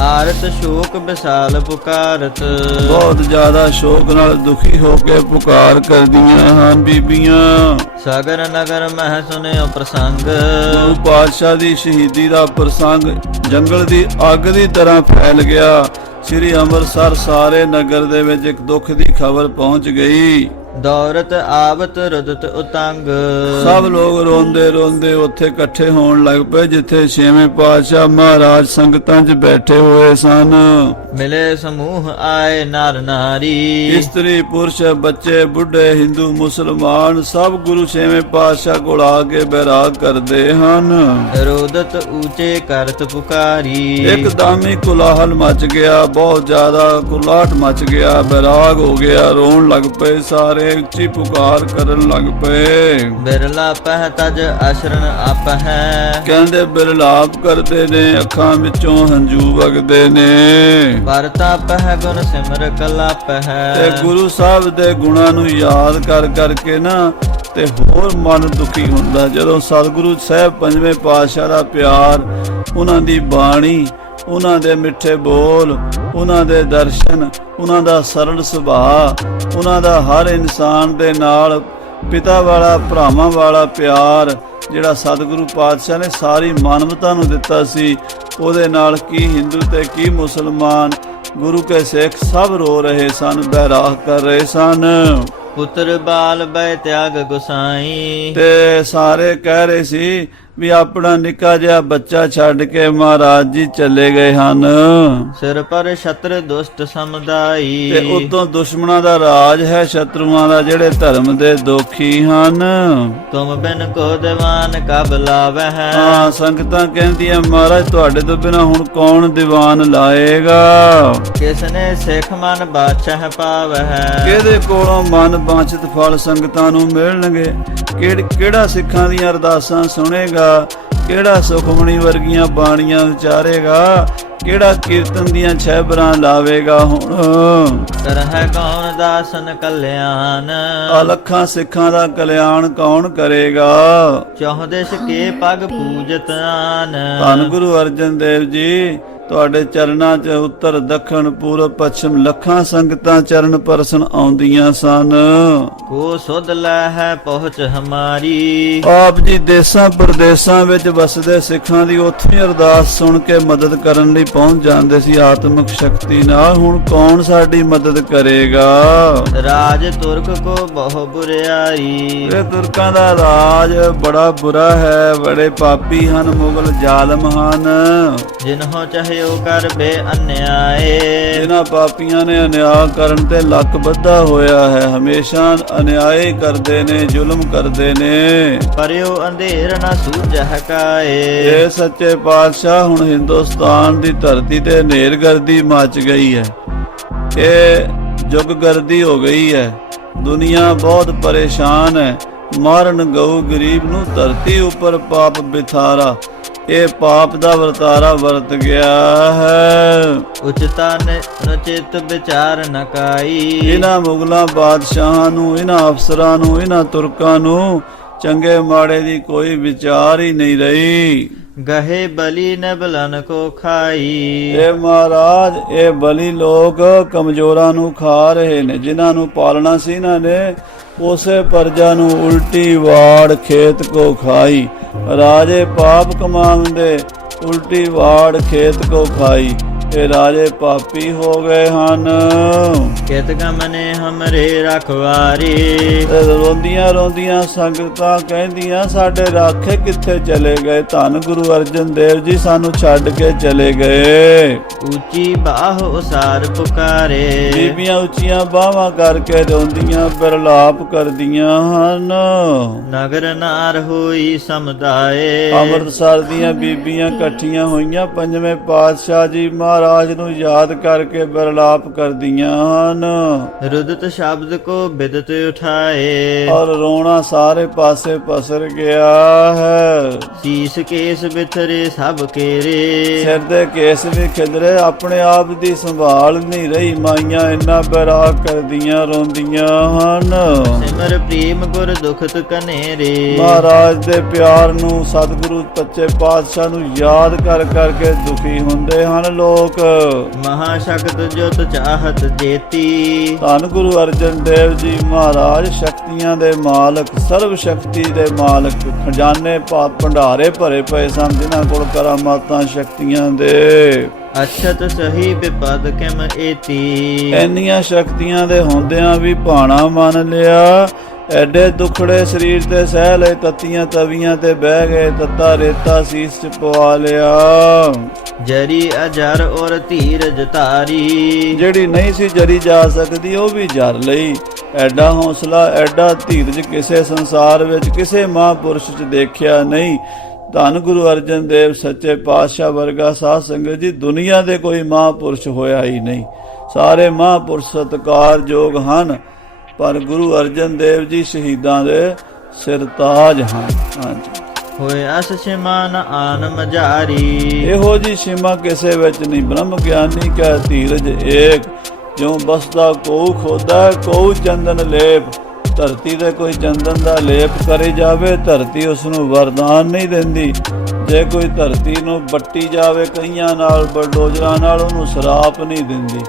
ਆਰਤ ਸ਼ੋਕ ਵਿਸਾਲ ਪੁਕਾਰਤ ਬਹੁਤ ਜ਼ਿਆਦਾ ਸ਼ੋਕ ਨਾਲ ਦੁਖੀ ਹੋ ਕੇ ਪੁਕਾਰ ਕਰਦੀਆਂ ਹਨ ਬੀਬੀਆਂ। ਸਾਗਰ ਨਗਰ ਮਹਿ ਸੁਨਿਓ ਪ੍ਰਸੰਗ ਗੁਰੂ ਪਾਤਸ਼ਾਹ ਦੀ ਸ਼ਹੀਦੀ ਦਾ ਪ੍ਰਸੰਗ ਜੰਗਲ ਦੀ ਅੱਗ ਦੀ ਤਰ੍ਹਾਂ ਫੈਲ ਗਿਆ। ਸ੍ਰੀ ਅੰਮ੍ਰਿਤਸਰ ਸਾਰੇ ਨਗਰ ਦੇ ਵਿੱਚ ਇੱਕ ਦੁੱਖ ਦੀ ਖਬਰ ਪਹੁੰਚ ਗਈ। ਦੌਰਤ ਆਵਤ ਰੁਦਤ ਉਤੰਗ। ਸਭ ਲੋਕ ਰੋਂਦੇ ਰੋਂਦੇ ਉੱਥੇ ਇਕੱਠੇ ਹੋਣ ਲੱਗ ਪਏ ਜਿੱਥੇ ਛੇਵੇਂ ਪਾਤਸ਼ਾਹ ਮਹਾਰਾਜ ਸੰਗਤਾਂ 'ਚ ਬੈਠੇ ਹੋਏ ਸਨ। ਮਿਲੇ ਸਮੂਹ ਆਏ ਨਰ ਨਾਰੀ। ਇਸਤਰੀ ਪੁਰਸ਼ ਬੱਚੇ ਬੁੱਢੇ ਹਿੰਦੂ ਮੁਸਲਮਾਨ ਸਭ ਗੁਰੂ ਛੇਵੇਂ ਪਾਤਸ਼ਾਹ ਕੋਲ ਆ ਕੇ ਬੈਰਾਗ ਕਰਦੇ ਹਨ। ਰੋਦਤ ਊਚੇ ਕਰਤ ਪੁਕਾਰੀ। ਇੱਕਦਮ ਹੀ ਕੋਲਾਹਲ ਮਚ ਗਿਆ, ਬਹੁਤ ਜ਼ਿਆਦਾ ਕੁਲਾਹਟ ਮਚ ਗਿਆ, ਬੈਰਾਗ ਹੋ ਗਿਆ, ਰੋਣ ਲੱਗ ਪਏ, ਸਾਰੇ ਉੱਚੀ ਪੁਕਾਰ ਕਰਨ ਲੱਗ ਪਏ। ਬਿਰਲਾ ਪਹਿ ਤਜ ਅਸ਼ਰਨ ਆਪ ਹੈ। ਕਹਿੰਦੇ ਬਿਰਲਾਪ ਕਰਦੇ ਨੇ, ਅੱਖਾਂ ਵਿੱਚੋਂ ਹੰਝੂ ਵਗਦੇ ਨੇ। ਵਰਤਾ ਪਹਿ ਗੁਣ ਸਿਮਰ ਕਲਾਪ ਤੇ ਹੈ। ਗੁਰੂ ਸਾਹਿਬ ਦੇ ਗੁਣਾਂ ਨੂੰ ਯਾਦ ਕਰ ਕਰਕੇ ਨਾ ਤੇ ਹੋਰ ਮਨ ਦੁਖੀ ਹੁੰਦਾ। ਜਦੋਂ ਸਤਿਗੁਰੂ ਸਾਹਿਬ ਪੰਜਵੇਂ ਪਾਤਸ਼ਾਹ ਦਾ ਪਿਆਰ, ਉਹਨਾਂ ਦੀ ਬਾਣੀ, ਉਹਨਾਂ ਦੇ ਮਿੱਠੇ ਬੋਲ, ਉਹਨਾਂ ਦੇ ਦਰਸ਼ਨ, ਉਹਨਾਂ ਦਾ ਸਰਲ ਸੁਭਾਅ, ਉਹਨਾਂ ਦਾ ਹਰ ਇਨਸਾਨ ਦੇ ਨਾਲ ਪਿਤਾ ਵਾਲਾ ਭਰਾਵਾਂ ਵਾਲਾ ਪਿਆਰ ਜਿਹੜਾ ਸਤਿਗੁਰੂ ਪਾਤਸ਼ਾਹ ਨੇ ਸਾਰੀ ਮਾਨਵਤਾ ਨੂੰ ਦਿੱਤਾ ਸੀ, ਉਹਦੇ ਨਾਲ ਕੀ ਹਿੰਦੂ ਤੇ ਕੀ ਮੁਸਲਮਾਨ, ਗੁਰੂ ਕੇ ਸਿੱਖ ਸਭ ਰੋ ਰਹੇ ਸਨ, ਬੈਰਾਗ ਕਰ ਰਹੇ ਸਨ। ਪੁੱਤਰ ਬਾਲ ਬੈ ਤਿਆਗ ਗੁਸਾਈ। ਤੇ ਸਾਰੇ ਕਹਿ ਰਹੇ ਸੀ ਵੀ ਆਪਣਾ ਨਿੱਕਾ ਜਿਹਾ ਬੱਚਾ ਛੱਡ ਕੇ ਮਹਾਰਾਜ ਜੀ ਚਲੇ ਗਏ ਹਨ। ਸਿਰ ਪਰ ਛਤਰ ਦੁਸ਼ਟ ਸਮੁਦਾਈ। ਤੇ ਉਤੋਂ ਦੁਸ਼ਮਣਾਂ ਦਾ ਰਾਜ ਹੈ, ਸ਼ਤਰੂਆਂ ਦਾ ਜਿਹੜੇ ਧਰਮ ਦੇ ਦੋਖੀ ਹਨ। ਤੁਮ ਬਿਨ ਕੋ ਦੀਵਾਨ ਕਬ ਲਾਵੈ ਹੈ। ਹਾਂ, ਸੰਗਤਾਂ ਕਹਿੰਦੀਆਂ ਮਹਾਰਾਜ ਤੁਹਾਡੇ ਤੋਂ ਬਿਨਾ ਹੁਣ ਕੌਣ ਦੀਵਾਨ ਲਾਏਗਾ। ਕਿਸ ਨੇ ਸਿੱਖ ਮਨ ਬਾਛਹ ਪਾਵੈ ਹੈ। ਕਿਹਦੇ ਕੋਲੋਂ ਮਨ ਬਾਂਛਿਤ ਫਲ ਸੰਗਤਾਂ ਨੂੰ ਮਿਲਣਗੇ। ਕਿਹੜਾ ਸਿੱਖਾਂ ਦੀਆਂ ਅਰਦਾਸਾਂ ਸੁਣੇਗਾ, ਕਿਹੜਾ ਸੁਖਮਣੀ ਵਰਗੀਆਂ ਬਾਣੀਆਂ ਵਿਚਾਰੇਗਾ, ਕਿਹੜਾ ਕੀਰਤਨ ਦੀਆਂ ਛਹਿਬਰਾਂ ਲਾਵੇਗਾ। ਹੁਣ ਕਰਹਿ ਕੌਣ ਦਾਸਨ ਕਲਿਆਣ। ਅਲੱਖਾਂ ਸਿੱਖਾਂ ਦਾ ਕਲਿਆਣ ਕੌਣ ਕਰੇਗਾ। ਚੌਹਦਿਸ਼ ਕੇ ਪਗ ਪੂਜਤ ਆਨ। ਧੰਨ ਗੁਰੂ ਅਰਜਨ ਦੇਵ ਜੀ ਤੁਹਾਡੇ ਚਰਨਾਂ 'ਚ ਉੱਤਰ ਦੱਖਣ ਪੂਰਬ ਪੱਛਮ ਲੱਖਾਂ ਸੰਗਤਾਂ ਚਰਨ ਪਰਸਨ ਆਉਂਦੀਆਂ ਸਨ। ਕੋ ਸੁਧ ਲੈ ਹੈ ਪਹੁੰਚ ਹਮਾਰੀ। ਆਪ ਜੀ ਦੇਸਾਂ ਪ੍ਰਦੇਸਾਂ ਵਿੱਚ ਵਸਦੇ ਸਿੱਖਾਂ ਦੀ ਉੱਥੇ ਅਰਦਾਸ ਸੁਣ ਕੇ ਮਦਦ ਕਰਨ ਲਈ ਪਹੁੰਚ ਜਾਂਦੇ ਸੀ ਆਤਮਿਕ ਸ਼ਕਤੀ ਨਾਲ। ਹੁਣ ਕੌਣ ਸਾਡੀ ਮਦਦ ਕਰੇਗਾ। ਰਾਜ ਤੁਰਕ ਕੋ ਬਹੁ ਬੁਰਿਆਈ। ਇਹ ਤੁਰਕਾਂ ਦਾ ਰਾਜ ਬੜਾ ਬੁਰਾ ਹੈ, ਬੜੇ ਪਾਪੀ ਹਨ, ਮੁਗਲ ਜ਼ਾਲਮ ਹਨ। ਜਿਨਹੁ ਚਾਹਿਓ ਕਰ ਬੇ ਅਨਿਆਏ। ਇਹਨਾਂ ਪਾਪੀਆਂ ਨੇ ਅਨਿਆਂ ਕਰਨ ਤੇ ਲੱਕ ਬੱਧਾ ਹੋਇਆ ਹੈ, ਹਮੇਸ਼ਾ ਅਨਿਆਏ ਕਰਦੇ ਨੇ, ਜ਼ੁਲਮ ਕਰਦੇ ਨੇ। ਪਰਿਓ ਅੰਧੇਰ ਨ ਸੂਝਹਿ ਕਾਏ। ਇਹ ਸੱਚੇ ਪਾਤਸ਼ਾਹ ਹੁਣ ਹਿੰਦੁਸਤਾਨ ਦੀ ਧਰਤੀ ਤੇ ਹਨੇਰਗਰਦੀ ਮਚ ਗਈ ਹੈ, ਇਹ ਜੁਗਗਰਦੀ ਹੋ ਗਈ ਹੈ। ਦੁਨੀਆ ਬਹੁਤ ਪਰੇਸ਼ਾਨ ਹੈ। ਮਾਰਨ ਗਊ ਗਰੀਬ ਨੂੰ ਧਰਤੀ ਉੱਪਰ ਪਾਪ ਬਿਥਾਰਾ, ਇਹ ਪਾਪ ਦਾ ਵਰਤਾਰਾ ਵਰਤ ਗਿਆ ਹੈ। ਉਚਤਾ ਨਚਿਤ ਵਿਚਾਰ ਨ ਕਾਈ। ਇਹਨਾਂ ਮੁਗਲਾਂ ਬਾਦਸ਼ਾਹਾਂ ਨੂੰ, ਇਹਨਾਂ ਅਫਸਰਾਂ ਨੂੰ, ਇਹਨਾਂ ਤੁਰਕਾਂ ਨੂੰ ਚੰਗੇ ਮਾੜੇ ਦੀ ਕੋਈ ਵਿਚਾਰ ਹੀ ਨਹੀਂ ਰਹੀ। ਗਹੇ ਬਲੀ ਨ ਬਲਨ ਕੋ ਖਾਈ। ਇਹ ਮਹਾਰਾਜ ਇਹ ਬਲੀ ਲੋਕ ਕਮਜ਼ੋਰਾਂ ਨੂੰ ਖਾ ਰਹੇ ਨੇ। ਜਿਨ੍ਹਾਂ ਨੂੰ ਪਾਲਣਾ ਸੀ ਇਹਨਾਂ ਨੇ, ਉਸੇ ਪਰਜਾ ਨੂੰ ਉਲਟੀ ਵਾੜ ਖੇਤ ਕੋ ਖਾਈ। ਰਾਜੇ ਪਾਪ ਕਮਾਉਂਦੇ, ਉਲਟੀ ਵਾੜ ਖੇਤ ਕੋ ਖਾਈ। ਇਹ ਰਾਜੇ ਪਾਪੀ ਹੋ ਗਏ ਹਨ। ਕਿਤ ਗਮਨੇ ਹਮਰੇ ਰਖਵਾਰੀ। ਰੋਂਦੀਆਂ ਰੋਂਦੀਆਂ ਸੰਗਤਾਂ ਕਹਿੰਦੀਆਂ ਸਾਡੇ ਰਾਖੇ ਕਿੱਥੇ ਚਲੇ ਗਏ। ਧੰਨ ਗੁਰੂ ਅਰਜਨ ਦੇਵ ਜੀ ਸਾਨੂੰ ਛੱਡ ਕੇ ਚਲੇ ਗਏ। ਉੱਚੀ ਬਾਹ ਉਸਾਰ ਪੁਕਾਰੇ। ਬੀਬੀਆਂ ਉੱਚੀਆਂ ਬਾਹਾਂ ਕਰਕੇ ਰੋਂਦੀਆਂ ਬਿਰਲਾਪ ਕਰਦੀਆਂ ਹਨ। ਨਗਰ ਨਾਰ ਹੋਈ ਸਮੁਦਾਏ। ਅੰਮ੍ਰਿਤਸਰ ਦੀਆਂ ਬੀਬੀਆਂ ਇਕੱਠੀਆਂ ਹੋਈਆਂ, ਪੰਜਵੇਂ ਪਾਤਸ਼ਾਹ ਜੀ ਮਹਾਰਾਜ ਨੂੰ ਯਾਦ ਕਰਕੇ ਬਿਰਲਾਪ ਕਰਦੀਆਂ ਹਨ। ਰੁਦਤ ਸ਼ਬਦ ਕੋ ਬਿਦਤ ਉਠਾਏ। ਔਰ ਰੋਣਾ ਸਾਰੇ ਪਾਸੇ ਪਸਰ ਗਿਆ ਹੈ। ਸੀਸ ਕੇਸ ਬਿਥਰੇ ਸਭ ਕੇਰੇ। ਸਿਰ ਦੇ ਕੇਸ ਵੀ ਖਿਦਰੇ, ਆਪਣੇ ਆਪ ਦੀ ਸੰਭਾਲ ਨਹੀਂ ਰਹੀ। ਮਾਈਆਂ ਇੰਨਾ ਬਿਰਾਗ ਕਰਦੀਆਂ ਰੋਂਦੀਆਂ ਹਨ। ਸਿਮਰ ਪ੍ਰੇਮ ਗੁਰ ਦੁਖਤ ਕਨੇਰੇ। ਮਹਾਰਾਜ ਦੇ ਪਿਆਰ ਨੂੰ, ਸਤਿਗੁਰੂ ਸੱਚੇ ਪਾਤਸ਼ਾਹ ਨੂੰ ਯਾਦ ਕਰ ਕਰਕੇ ਦੁਖੀ ਹੁੰਦੇ ਹਨ ਲੋਕ। ਏਕ। ਮਹਾ ਸ਼ਕਤ ਜੁਤ ਚਾਹਤ ਜੇਤੀ। ਧੰਨ ਗੁਰੂ ਅਰਜਨ ਦੇਵ ਜੀ ਮਹਾਰਾਜ ਸ਼ਕਤੀਆਂ ਦੇ ਮਾਲਕ, ਸਰਬ ਸ਼ਕਤੀ ਦੇ ਮਾਲਕ, ਖਜ਼ਾਨੇ ਭੰਡਾਰੇ ਭਰੇ ਪਏ ਸਨ ਜਿਨ੍ਹਾਂ ਕੋਲ ਕਰਾਮਾਤਾਂ ਸ਼ਕਤੀਆਂ ਦੇ। ਅਛਤ ਸਹੀ ਵਿਪਦ ਕਿਮ ਏਤੀ। ਇੰਨੀਆਂ ਸ਼ਕਤੀਆਂ ਦੇ ਹੁੰਦਿਆਂ ਵੀ ਭਾਣਾ ਮੰਨ ਲਿਆ। ਐਡੇ ਦੁਖੜੇ ਸਰੀਰ ਤੇ ਸਹਿ ਲਏ, ਤਤੀਆਂ ਤਵੀਆਂ ਤੇ ਬਹਿ ਗਏ, ਤੱਤਾ ਰੇਤਾ ਸੀਸ ਚ ਪਵਾ ਲਿਆ। ਜਰੀ ਅਜਰ ਔਰ ਧੀਰਜ ਧਾਰੀ। ਜਿਹੜੀ ਨਹੀਂ ਸੀ ਜਰੀ ਜਾ ਸਕਦੀ ਉਹ ਵੀ ਜਰ ਲਈ। ਐਡਾ ਹੌਸਲਾ, ਐਡਾ ਧੀਰਜ ਕਿਸੇ ਸੰਸਾਰ ਵਿੱਚ ਕਿਸੇ ਮਹਾਂਪੁਰਸ਼ ਚ ਦੇਖਿਆ ਨਹੀਂ। ਧੰਨ ਗੁਰੂ ਅਰਜਨ ਦੇਵ ਸੱਚੇ ਪਾਤਸ਼ਾਹ ਵਰਗਾ ਸਾਧ ਸੰਗਤ ਜੀ ਦੁਨੀਆ ਦੇ ਕੋਈ ਮਹਾਂਪੁਰਸ਼ ਹੋਇਆ ਹੀ ਨਹੀਂ। ਸਾਰੇ ਮਹਾਂਪੁਰਸ਼ ਸਤਿਕਾਰਯੋਗ ਹਨ, ਪਰ ਗੁਰੂ ਅਰਜਨ ਦੇਵ ਜੀ ਸ਼ਹੀਦਾਂ ਦੇ ਸਿਰਤਾਜ ਹਨ। ਹਾਂਜੀ, ਹੋਏ ਅਸ ਸਿਮਾਨ ਆਨ ਮਝਾਰੀ। ਇਹੋ ਜੀ ਸੀਮਾ ਕਿਸੇ ਵਿੱਚ ਨਹੀਂ। ਬ੍ਰਹਮ ਗਿਆਨੀ ਕੈ ਧੀਰਜ ਏਕ, ਜਿਉ ਬਸਦਾ ਕੋ ਖੋਦਾ ਕੋ ਚੰਦਨ ਲੇਪ। ਧਰਤੀ ਤੇ ਕੋਈ ਚੰਦਨ ਦਾ ਲੇਪ ਕਰੀ ਜਾਵੇ, ਧਰਤੀ ਉਸ ਨੂੰ ਵਰਦਾਨ ਨਹੀਂ ਦਿੰਦੀ। ਜੇ ਕੋਈ ਧਰਤੀ ਨੂੰ ਬੱਟੀ ਜਾਵੇ ਕਈਆਂ ਨਾਲ, ਬਲਡੋਜ਼ਰਾਂ ਨਾਲ, ਉਹਨੂੰ ਸਰਾਪ ਨਹੀਂ ਦਿੰਦੀ।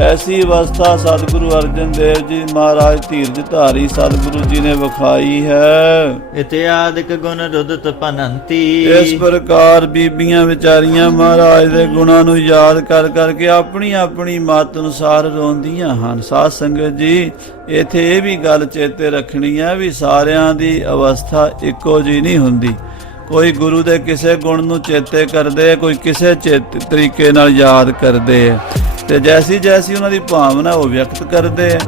ਐਸੀ ਅਵਸਥਾ ਸਤਿਗੁਰੂ ਅਰਜਨ ਦੇਵ ਜੀ ਮਹਾਰਾਜ ਧੀਰਜ ਧਾਰੀ ਸਤਿਗੁਰੂ ਜੀ ਨੇ ਵਿਖਾਈ ਹੈ। ਇਤਿਆਦਿਕ ਗੁਣ ਰੁਦਤ ਭਨੰਤੀ। ਇਸ ਪ੍ਰਕਾਰ ਬੀਬੀਆਂ ਵਿਚਾਰੀਆਂ ਮਹਾਰਾਜ ਦੇ ਗੁਣਾਂ ਨੂੰ ਯਾਦ ਕਰ ਕਰਕੇ ਆਪਣੀ ਆਪਣੀ ਮਤ ਅਨੁਸਾਰ ਰੋਂਦੀਆਂ ਹਨ। ਸਾਧ ਸੰਗਤ ਜੀ, ਇੱਥੇ ਇਹ ਵੀ ਗੱਲ ਚੇਤੇ ਰੱਖਣੀ ਹੈ ਵੀ ਸਾਰਿਆਂ ਦੀ ਅਵਸਥਾ ਇੱਕੋ ਜਿਹੀ ਨਹੀਂ ਹੁੰਦੀ। ਕੋਈ ਗੁਰੂ ਦੇ ਕਿਸੇ ਗੁਣ ਨੂੰ ਚੇਤੇ ਕਰਦੇ, ਕੋਈ ਕਿਸੇ ਤਰੀਕੇ ਨਾਲ ਯਾਦ ਕਰਦੇ, ਤੇ ਜੈਸੀ ਜੈਸੀ ਉਹਨਾਂ ਦੀ ਭਾਵਨਾ ਉਹ ਵਿਅਕਤ ਕਰਦੇ ਆ।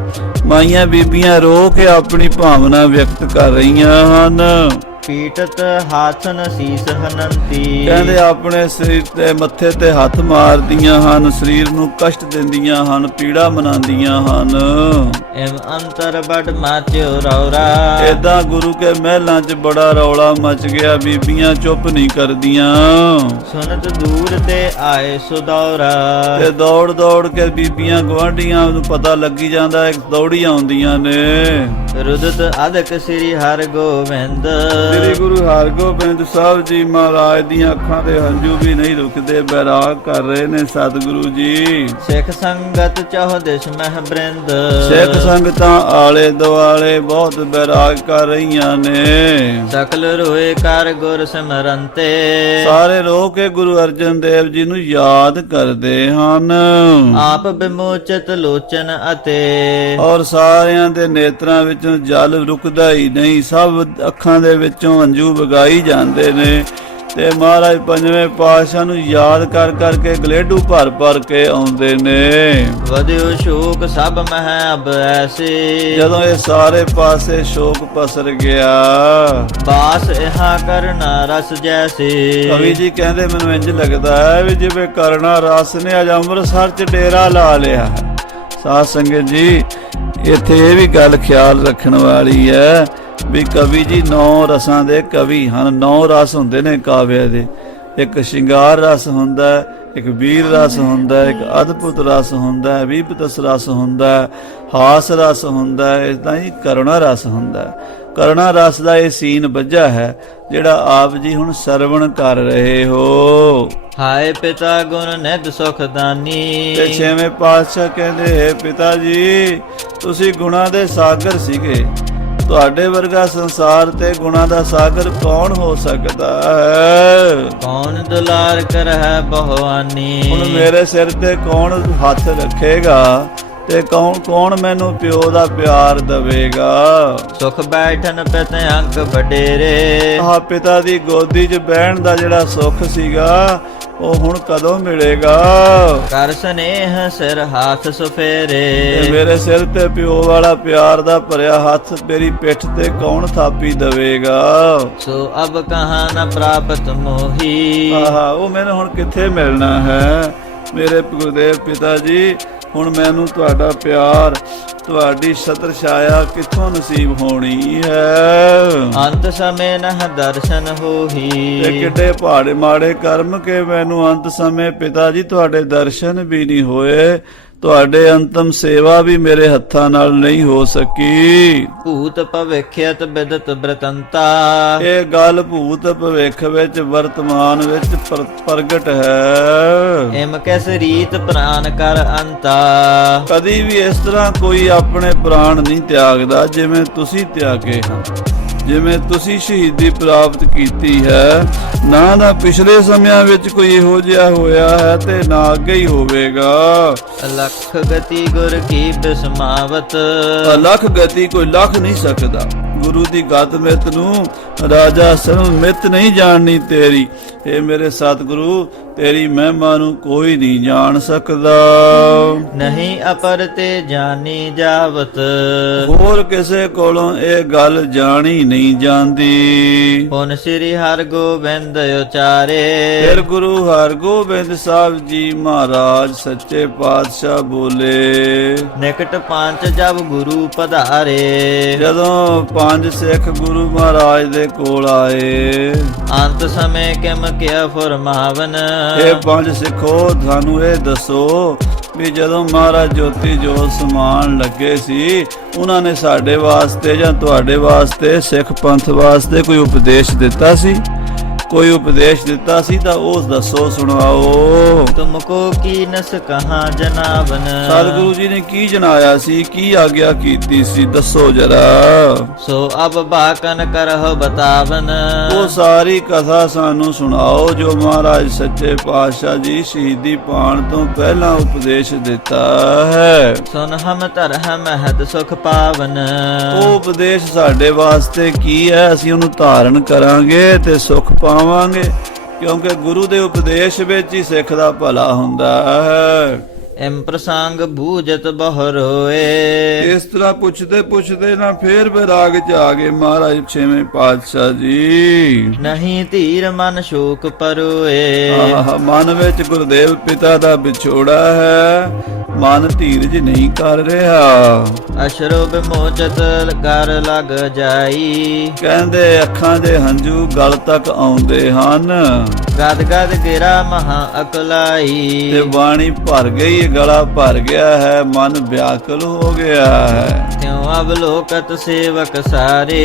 ਮਾਈਆਂ ਬੀਬੀਆਂ ਰੋ ਕੇ ਆਪਣੀ ਭਾਵਨਾ ਵਿਅਕਤ ਕਰ ਰਹੀਆਂ ਹਨ। ਪੀਟਤ ਹਾਥਨ ਸੀਸ ਹਨੰਤੀ। ਕਹਿੰਦੇ ਆਪਣੇ ਸਰੀਰ ਤੇ ਮੱਥੇ ਤੇ ਹੱਥ ਮਾਰਦੀਆਂ ਹਨ, ਸਰੀਰ ਨੂੰ ਕਸ਼ਟ ਦਿੰਦੀਆਂ ਹਨ, ਪੀੜਾ ਮਨਾਉਂਦੀਆਂ ਹਨ। ਇਮ ਅੰਤਰ ਬੜ ਮਾਚਿਓ ਰੌਰਾ। ਏਦਾਂ ਗੁਰੂ ਕੇ ਮਹਿਲਾਂ 'ਚ ਬੜਾ ਰੌਲਾ ਮਚ ਗਿਆ, ਬੀਬੀਆਂ ਚੁੱਪ ਨਹੀਂ ਕਰਦੀਆਂ। ਸੁਨਤ ਦੂਰ ਤੇ ਆਏ ਸੁਦੌਰਾ। ਤੇ ਦੌੜ ਦੌੜ ਕੇ ਬੀਬੀਆਂ ਗਵਾਂਢੀਆਂ ਨੂੰ ਪਤਾ ਲੱਗੀ ਜਾਂਦਾ, ਇੱਕ ਦੌੜੀ ਆਉਂਦੀਆਂ ਨੇ। ਰੁਦਤ ਅਦਕ ਸ੍ਰੀ ਹਰਿ ਗੋਬਿੰਦ। ਸ੍ਰੀ ਗੁਰੂ ਹਰਗੋਬਿੰਦ ਸਾਹਿਬ ਜੀ ਮਹਾਰਾਜ ਦੀਆਂ ਅੱਖਾਂ ਦੇ ਹੰਝੂ ਵੀ ਨਹੀਂ ਰੁਕਦੇ, ਬੈਰਾਗ ਕਰ ਰਹੇ ਨੇ ਸਤਿਗੁਰੂ ਜੀ। ਸਿੱਖ ਸੰਗਤ ਚਹੁ ਦਿਸ ਮਹਿ ਬ੍ਰਿੰਦ। ਸਿੱਖ ਸੰਗਤਾਂ ਆਲੇ ਦੁਆਲੇ ਬਹੁਤ ਬੈਰਾਗ ਕਰ ਰਹੀਆਂ ਨੇ। ਸਕਲ ਰੋਏ ਕਰ ਗੁਰ ਸਿਮਰੰਤੇ। ਸਾਰੇ ਰੋ ਕੇ ਗੁਰੂ ਅਰਜਨ ਦੇਵ ਜੀ ਨੂੰ ਯਾਦ ਕਰਦੇ ਹਨ। ਆਪ ਵਿਮੋਚਿਤ ਲੋਚਨ ਅਤੇ। ਔਰ ਸਾਰਿਆਂ ਦੇ ਨੇਤਰਾਂ ਵਿੱਚੋਂ ਜਲ ਰੁਕਦਾ ਹੀ ਨਹੀਂ, ਸਭ ਅੱਖਾਂ ਦੇ ਵਿੱਚੋਂ ਹੰਝੂ ਵਗਾਈ ਜਾਂਦੇ ਨੇ। ਤੇ ਮਹਾਰਾਜ ਪੰਜਵੇਂ ਪਾਤਸ਼ਾਹ ਨੂੰ ਯਾਦ ਕਰ ਕਰਕੇ ਗਲੇਡੂ ਭਰ ਭਰ ਕੇ ਆਉਂਦੇ ਨੇ। ਵਧਿਓ ਸ਼ੋਕ ਸਭ ਮਹਿ ਅਬ ਐਸੇ। ਜਦੋਂ ਇਹ ਸਾਰੇ ਪਾਸੇ ਸ਼ੋਕ ਪਸਰ ਗਿਆ। ਬਾਸ ਇਹਾ ਕਰਨਾ ਰਸ ਜੈਸੇ। ਕਵੀ ਜੀ ਕਹਿੰਦੇ ਮੈਨੂੰ ਇੰਜ ਲੱਗਦਾ ਹੈ ਵੀ ਜਿਵੇਂ ਕਰਨਾ ਰਸ ਨੇ ਅੱਜ ਅੰਮ੍ਰਿਤਸਰ 'ਚ ਡੇਰਾ ਲਾ ਲਿਆ ਹੈ। ਸਾਧ ਸੰਗਤ ਜੀ, ਇੱਥੇ ਇਹ ਵੀ ਗੱਲ ਖਿਆਲ ਰੱਖਣ ਵਾਲੀ ਹੈ ਵੀ ਕਵੀ ਜੀ 9 ਰਸਾਂ ਦੇ ਕਵੀ ਹਨ। 9 ਰਸ ਹੁੰਦੇ ਨੇ ਕਾਵਿ ਦੇ। ਇੱਕ ਸ਼ਿੰਗਾਰ ਰਸ ਹੁੰਦਾ, ਇੱਕ ਵੀਰ ਰਸ ਹੁੰਦਾ, ਇੱਕ ਅਦਭੁਤ ਰਸ ਹੁੰਦਾ, ਵਿਪਤਸ ਰਸ ਹੁੰਦਾ, ਹਾਸ ਰਸ ਹੁੰਦਾ, ਇਦਾਂ ਹੀ ਕਰੁਣਾ ਰਸ ਹੁੰਦਾ। ਕਰੁਣਾ ਰਸ ਦਾ ਇਹ ਸੀਨ ਵੱਜਾ ਹੈ ਜਿਹੜਾ ਆਪ ਜੀ ਹੁਣ ਸਰਵਣ ਕਰ ਰਹੇ ਹੋ। ਹਾਏ ਪਿਤਾ ਗੁਣ ਨਿਧ ਸੁਖ ਦਾਨੀ। ਤੇ ਛੇਵੇਂ ਪਾਤਸ਼ਾਹ ਕਹਿੰਦੇ ਹੈ ਪਿਤਾ ਜੀ ਤੁਸੀਂ ਗੁਣਾਂ ਦੇ ਸਾਗਰ ਸੀਗੇ, ਤੁਹਾਡੇ ਵਰਗਾ ਸੰਸਾਰ ਤੇ ਗੁਣਾਂ ਦਾ ਸਾਗਰ ਕੌਣ ਹੋ ਸਕਦਾ ਹੈ। ਕੌਣ ਦੁਲਾਰ ਕਰਹਿ ਬਹੁਆਨੀ। ਹੁਣ ਮੇਰੇ ਸਿਰ ਤੇ ਕੌਣ ਹੱਥ ਰੱਖੇਗਾ ਤੇ ਕੌਣ ਮੈਨੂੰ ਪਿਓ ਦਾ ਪਿਆਰ ਦੇਵੇਗਾ। ਸੁਖ ਬੈਠਨ ਪਿਤ ਅੰਕ ਵਡੇਰੇ। ਆਹ ਪਿਤਾ ਦੀ ਗੋਦੀ 'ਚ ਬਹਿਣ ਦਾ ਜਿਹੜਾ ਸੁੱਖ ਸੀਗਾ ਉਹ ਹੁਣ ਕਦੋਂ ਮਿਲੇਗਾ। ਕਰ ਸਨੇਹ ਸਿਰ ਹੱਥ ਸੁਫੇਰੇ। ਮੇਰੇ ਸਿਰ ਤੇ ਪਿਓ ਵਾਲਾ ਪਿਆਰ ਦਾ ਭਰਿਆ ਹੱਥ ਮੇਰੀ ਪਿੱਠ ਤੇ ਕੌਣ ਥਾਪੀ ਦੇਵੇਗਾ। ਸੋ ਅਬ ਕਹਾਂ ਨ ਪ੍ਰਾਪਤ ਮੋਹੀ। ਆਹਾ, ਉਹ ਮੈਨੂੰ ਹੁਣ ਕਿੱਥੇ ਮਿਲਣਾ ਹੈ। ਮੇਰੇ ਗੁਰਦੇਵ ਪਿਤਾ ਜੀ, ਹੁਣ ਮੈਨੂੰ ਤੁਹਾਡਾ ਪਿਆਰ, ਤੁਹਾਡੀ ਛਤਰ ਛਾਇਆ ਕਿੱਥੋਂ ਨਸੀਬ ਹੋਣੀ ਹੈ। ਅੰਤ ਸਮੇਂ ਨਹ ਦਰਸ਼ਨ ਹੋਹੀ। ਤੇ ਕਿੱਡੇ ਭਾੜੇ ਮਾੜੇ ਕਰਮ ਕੇ ਮੈਨੂੰ ਅੰਤ ਸਮੇਂ ਪਿਤਾ ਜੀ ਤੁਹਾਡੇ ਦਰਸ਼ਨ ਵੀ ਨਹੀਂ ਹੋਏ, ਤੁਹਾਡੇ ਅੰਤਮ ਸੇਵਾ ਵੀ ਮੇਰੇ ਹੱਥਾਂ ਨਾਲ ਨਹੀਂ ਹੋ ਸਕੀ। ਭੂਤ ਭਵਿਖਯਤ ਬਿਦਤ ਬ੍ਰਤੰਤਾ। ਇਹ ਗੱਲ ਭੂਤ ਭਵਿੱਖ ਵਿੱਚ ਵਰਤਮਾਨ ਵਿੱਚ ਪ੍ਰਗਟ ਹੈ। ਇਮ ਕਿਸ ਰੀਤ ਪ੍ਰਾਨ ਕਰ ਅੰਤਾ। ਕਦੀ ਵੀ ਇਸ ਤਰ੍ਹਾਂ ਕੋਈ ਆਪਣੇ ਪ੍ਰਾਣ ਨਹੀਂ ਤਿਆਗਦਾ ਜਿਵੇਂ ਤੁਸੀਂ ਤਿਆਗੇ ਹਨ। ਜਿਵੇਂ ਤੁਸੀਂ ਸ਼ਹੀਦੀ ਪ੍ਰਾਪਤ ਕੀਤੀ ਹੈ, ਨਾ ਪਿਛਲੇ ਸਮਿਆਂ ਵਿੱਚ ਕੋਈ ਇਹੋ ਜਿਹਾ ਹੋਇਆ ਹੈ ਤੇ ਨਾ ਅੱਗੇ ਹੀ ਹੋਵੇਗਾ। ਅਲਖ ਗਤੀ ਗੁਰ ਕੀ ਬਿਸਮਾਵਤ। ਲੱਖ ਗਤੀ ਕੋਈ ਲੱਖ ਨਹੀਂ ਸਕਦਾ। ਗੁਰੂ ਦੀ ਗਤ ਮਿਤ ਨੂੰ ਰਾਜਾ ਸਰਮ ਮਿਤ ਨਹੀਂ ਜਾਣਨੀ ਤੇਰੀ। ਇਹ ਮੇਰੇ ਸਤਿਗੁਰੂ, ਤੇਰੀ ਮਹਿਮਾ ਨੂੰ ਕੋਈ ਨਹੀਂ ਜਾਣ ਸਕਦਾ। ਨਹੀਂ ਅਪਰ ਤੇ ਜਾਣੀ ਜਾਵਤ। ਹੋਰ ਕਿਸੇ ਕੋਲੋਂ ਇਹ ਗੱਲ ਜਾਣੀ ਨਹੀਂ ਜਾਂਦੀ। ਹੁਣ ਸ੍ਰੀ ਹਰਗੋਬਿੰਦ ਉਚਾਰੇ। ਫਿਰ ਗੁਰੂ ਹਰਗੋਬਿੰਦ ਸਾਹਿਬ ਜੀ ਮਹਾਰਾਜ ਸੱਚੇ ਪਾਤਸ਼ਾਹ ਬੋਲੇ। ਨਿਕਟ ਪੰਜ ਜਬ ਗੁਰੂ ਪਧਾਰੇ। ਜਦੋਂ ਪੰਜ ਸਿੱਖ ਗੁਰੂ ਮਹਾਰਾਜ ਦੇ ਕੋਲ ਆਏ, ਅੰਤ ਸਮੇਂ ਕਿਮ ਕਿਆ ਫਰਮਾਵਨ। ਇਹ ਪੰਜ ਸਿੱਖੋ, ਤੁਹਾਨੂੰ ਇਹ ਦੱਸੋ ਵੀ ਜਦੋਂ ਮਹਾਰਾਜ ਜੋਤੀ ਜੋਤ ਸਮਾਨ ਲੱਗੇ ਸੀ, ਉਹਨਾਂ ਨੇ ਸਾਡੇ ਵਾਸਤੇ ਜਾਂ ਤੁਹਾਡੇ ਵਾਸਤੇ, ਸਿੱਖ ਪੰਥ ਵਾਸਤੇ ਕੋਈ ਉਪਦੇਸ਼ ਦਿੱਤਾ ਸੀ? ਕੋਈ ਉਪਦੇਸ਼ ਦਿੱਤਾ ਸੀ ਤਾਂ ਉਹ ਦੱਸੋ, ਸੁਣਾਓ। ਤੁਮਕੋ ਕੀਨਸ ਕਹਾਂ ਜਨਾਵਨ। ਸਤਿਗੁਰੂ ਜੀ ਨੇ ਕੀ ਜਨਾਇਆ ਸੀ, ਕੀ ਆਗਿਆ ਕੀਤੀ ਸੀ, ਦੱਸੋ ਜਰਾ। ਸੋ ਅਬ ਬਾਕਨ ਕਰਹੁ ਬਤਾਵਨ। ਉਹ ਸਾਰੀ ਕਥਾ ਸਾਨੂੰ ਸੁਣਾਓ ਜੋ ਮਹਾਰਾਜ ਸੱਚੇ ਪਾਤਸ਼ਾਹ ਜੀ ਸ਼ਹੀਦੀ ਪਾਣ ਤੋਂ ਪਹਿਲਾਂ ਉਪਦੇਸ਼ ਦਿੱਤਾ ਹੈ। ਸੁਨ ਹਮ ਧਰਹ ਮਹਦ ਸੁਖ ਪਾਵਨ। ਉਹ ਉਪਦੇਸ਼ ਸਾਡੇ ਵਾਸਤੇ ਕੀ ਹੈ, ਅਸੀਂ ਉਹਨੂੰ ਧਾਰਨ ਕਰਾਂਗੇ ਤੇ ਸੁਖ ਪਾਵਾਂਗੇ, ਕਿਉਂਕਿ ਗੁਰੂ ਦੇ ਉਪਦੇਸ਼ ਵਿੱਚ ਹੀ ਸਿੱਖ ਦਾ ਭਲਾ ਹੁੰਦਾ ਹੈ। ਇਮ ਪ੍ਰਸੰਗ ਬੂਝਤ ਬਹੁ ਰੋਏ। ਇਸ ਤਰ੍ਹਾਂ ਪੁੱਛਦੇ ਪੁੱਛਦੇ ਨਾ ਫੇਰ ਵਿਰਾਗ ਚ ਆ ਗਏ ਮਹਾਰਾਜ ਛੇਵੇਂ ਪਾਤਸ਼ਾਹ ਜੀ। ਨਹੀਂ ਧੀਰ ਮਨ ਸ਼ੋਕ ਪਰੋਏ। ਆਹ, ਮਨ ਵਿੱਚ ਗੁਰਦੇਵ ਪਿਤਾ ਦਾ ਵਿਛੋੜਾ ਹੈ, ਮਨ ਧੀਰਜ ਨਹੀਂ ਕਰ ਰਿਹਾ। ਅਸ਼ਰੋ ਬਿਮੋਚਤ ਕਰ ਲਗ ਜਾਈ। ਕਹਿੰਦੇ ਅੱਖਾਂ ਦੇ ਹੰਝੂ ਗਲ ਤੱਕ ਆਉਂਦੇ ਹਨ। ਗਦ ਗਦ ਗਿਰਾ ਮਹਾ ਅਕਲਾਈ। ਤੇ ਬਾਣੀ ਭਰ ਗਈ, ਗਲਾ ਭਰ ਗਿਆ ਹੈ, ਮਨ ਵਿਆਕੁਲ ਹੋ ਗਿਆ ਹੈ। ਤਿਉ ਅਵਲੋਕਤ ਸੇਵਕ ਸਾਰੇ।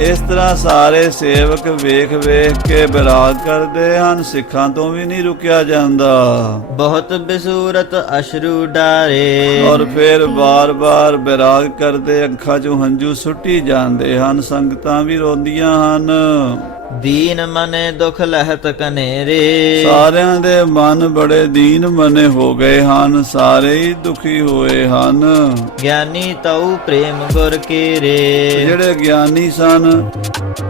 ਇਸ ਤਰ੍ਹਾਂ ਸਾਰੇ ਸੇਵਕ ਵੇਖ ਵੇਖ ਕੇ ਵਿਰਾਗ ਕਰਦੇ ਹਨ, ਸਿੱਖਾਂ ਤੋਂ ਵੀ ਨਹੀਂ ਰੁਕਿਆ ਜਾਂਦਾ। ਬਹੁਤ ਬਿਸੂਰਤ ਅਸ਼ਰੂ ਡਾਰੇ। ਔਰ ਫਿਰ ਬਾਰ-ਬਾਰ ਵਿਰਾਗ ਕਰਦੇ ਅੱਖਾਂ 'ਚੋਂ ਹੰਝੂ ਸੁੱਟੀ ਜਾਂਦੇ ਹਨ, ਸੰਗਤਾਂ ਵੀ ਰੋਂਦੀਆਂ ਹਨ। ਦੀਨ ਮਨੇ ਦੁਖ ਲਹਤ ਕਨੇਰੇ। ਸਾਰਿਆਂ ਦੇ ਮਨ ਬੜੇ ਦੀਨ ਮਨੇ ਹੋ ਗਏ ਹਨ, ਸਾਰੇ ਹੀ ਦੁਖੀ ਹੋਏ ਹਨ। ਗਿਆਨੀ ਤਉ ਪ੍ਰੇਮ ਗੁਰ ਕੇਰੇ। ਜਿਹੜੇ ਗਿਆਨੀ ਸਨ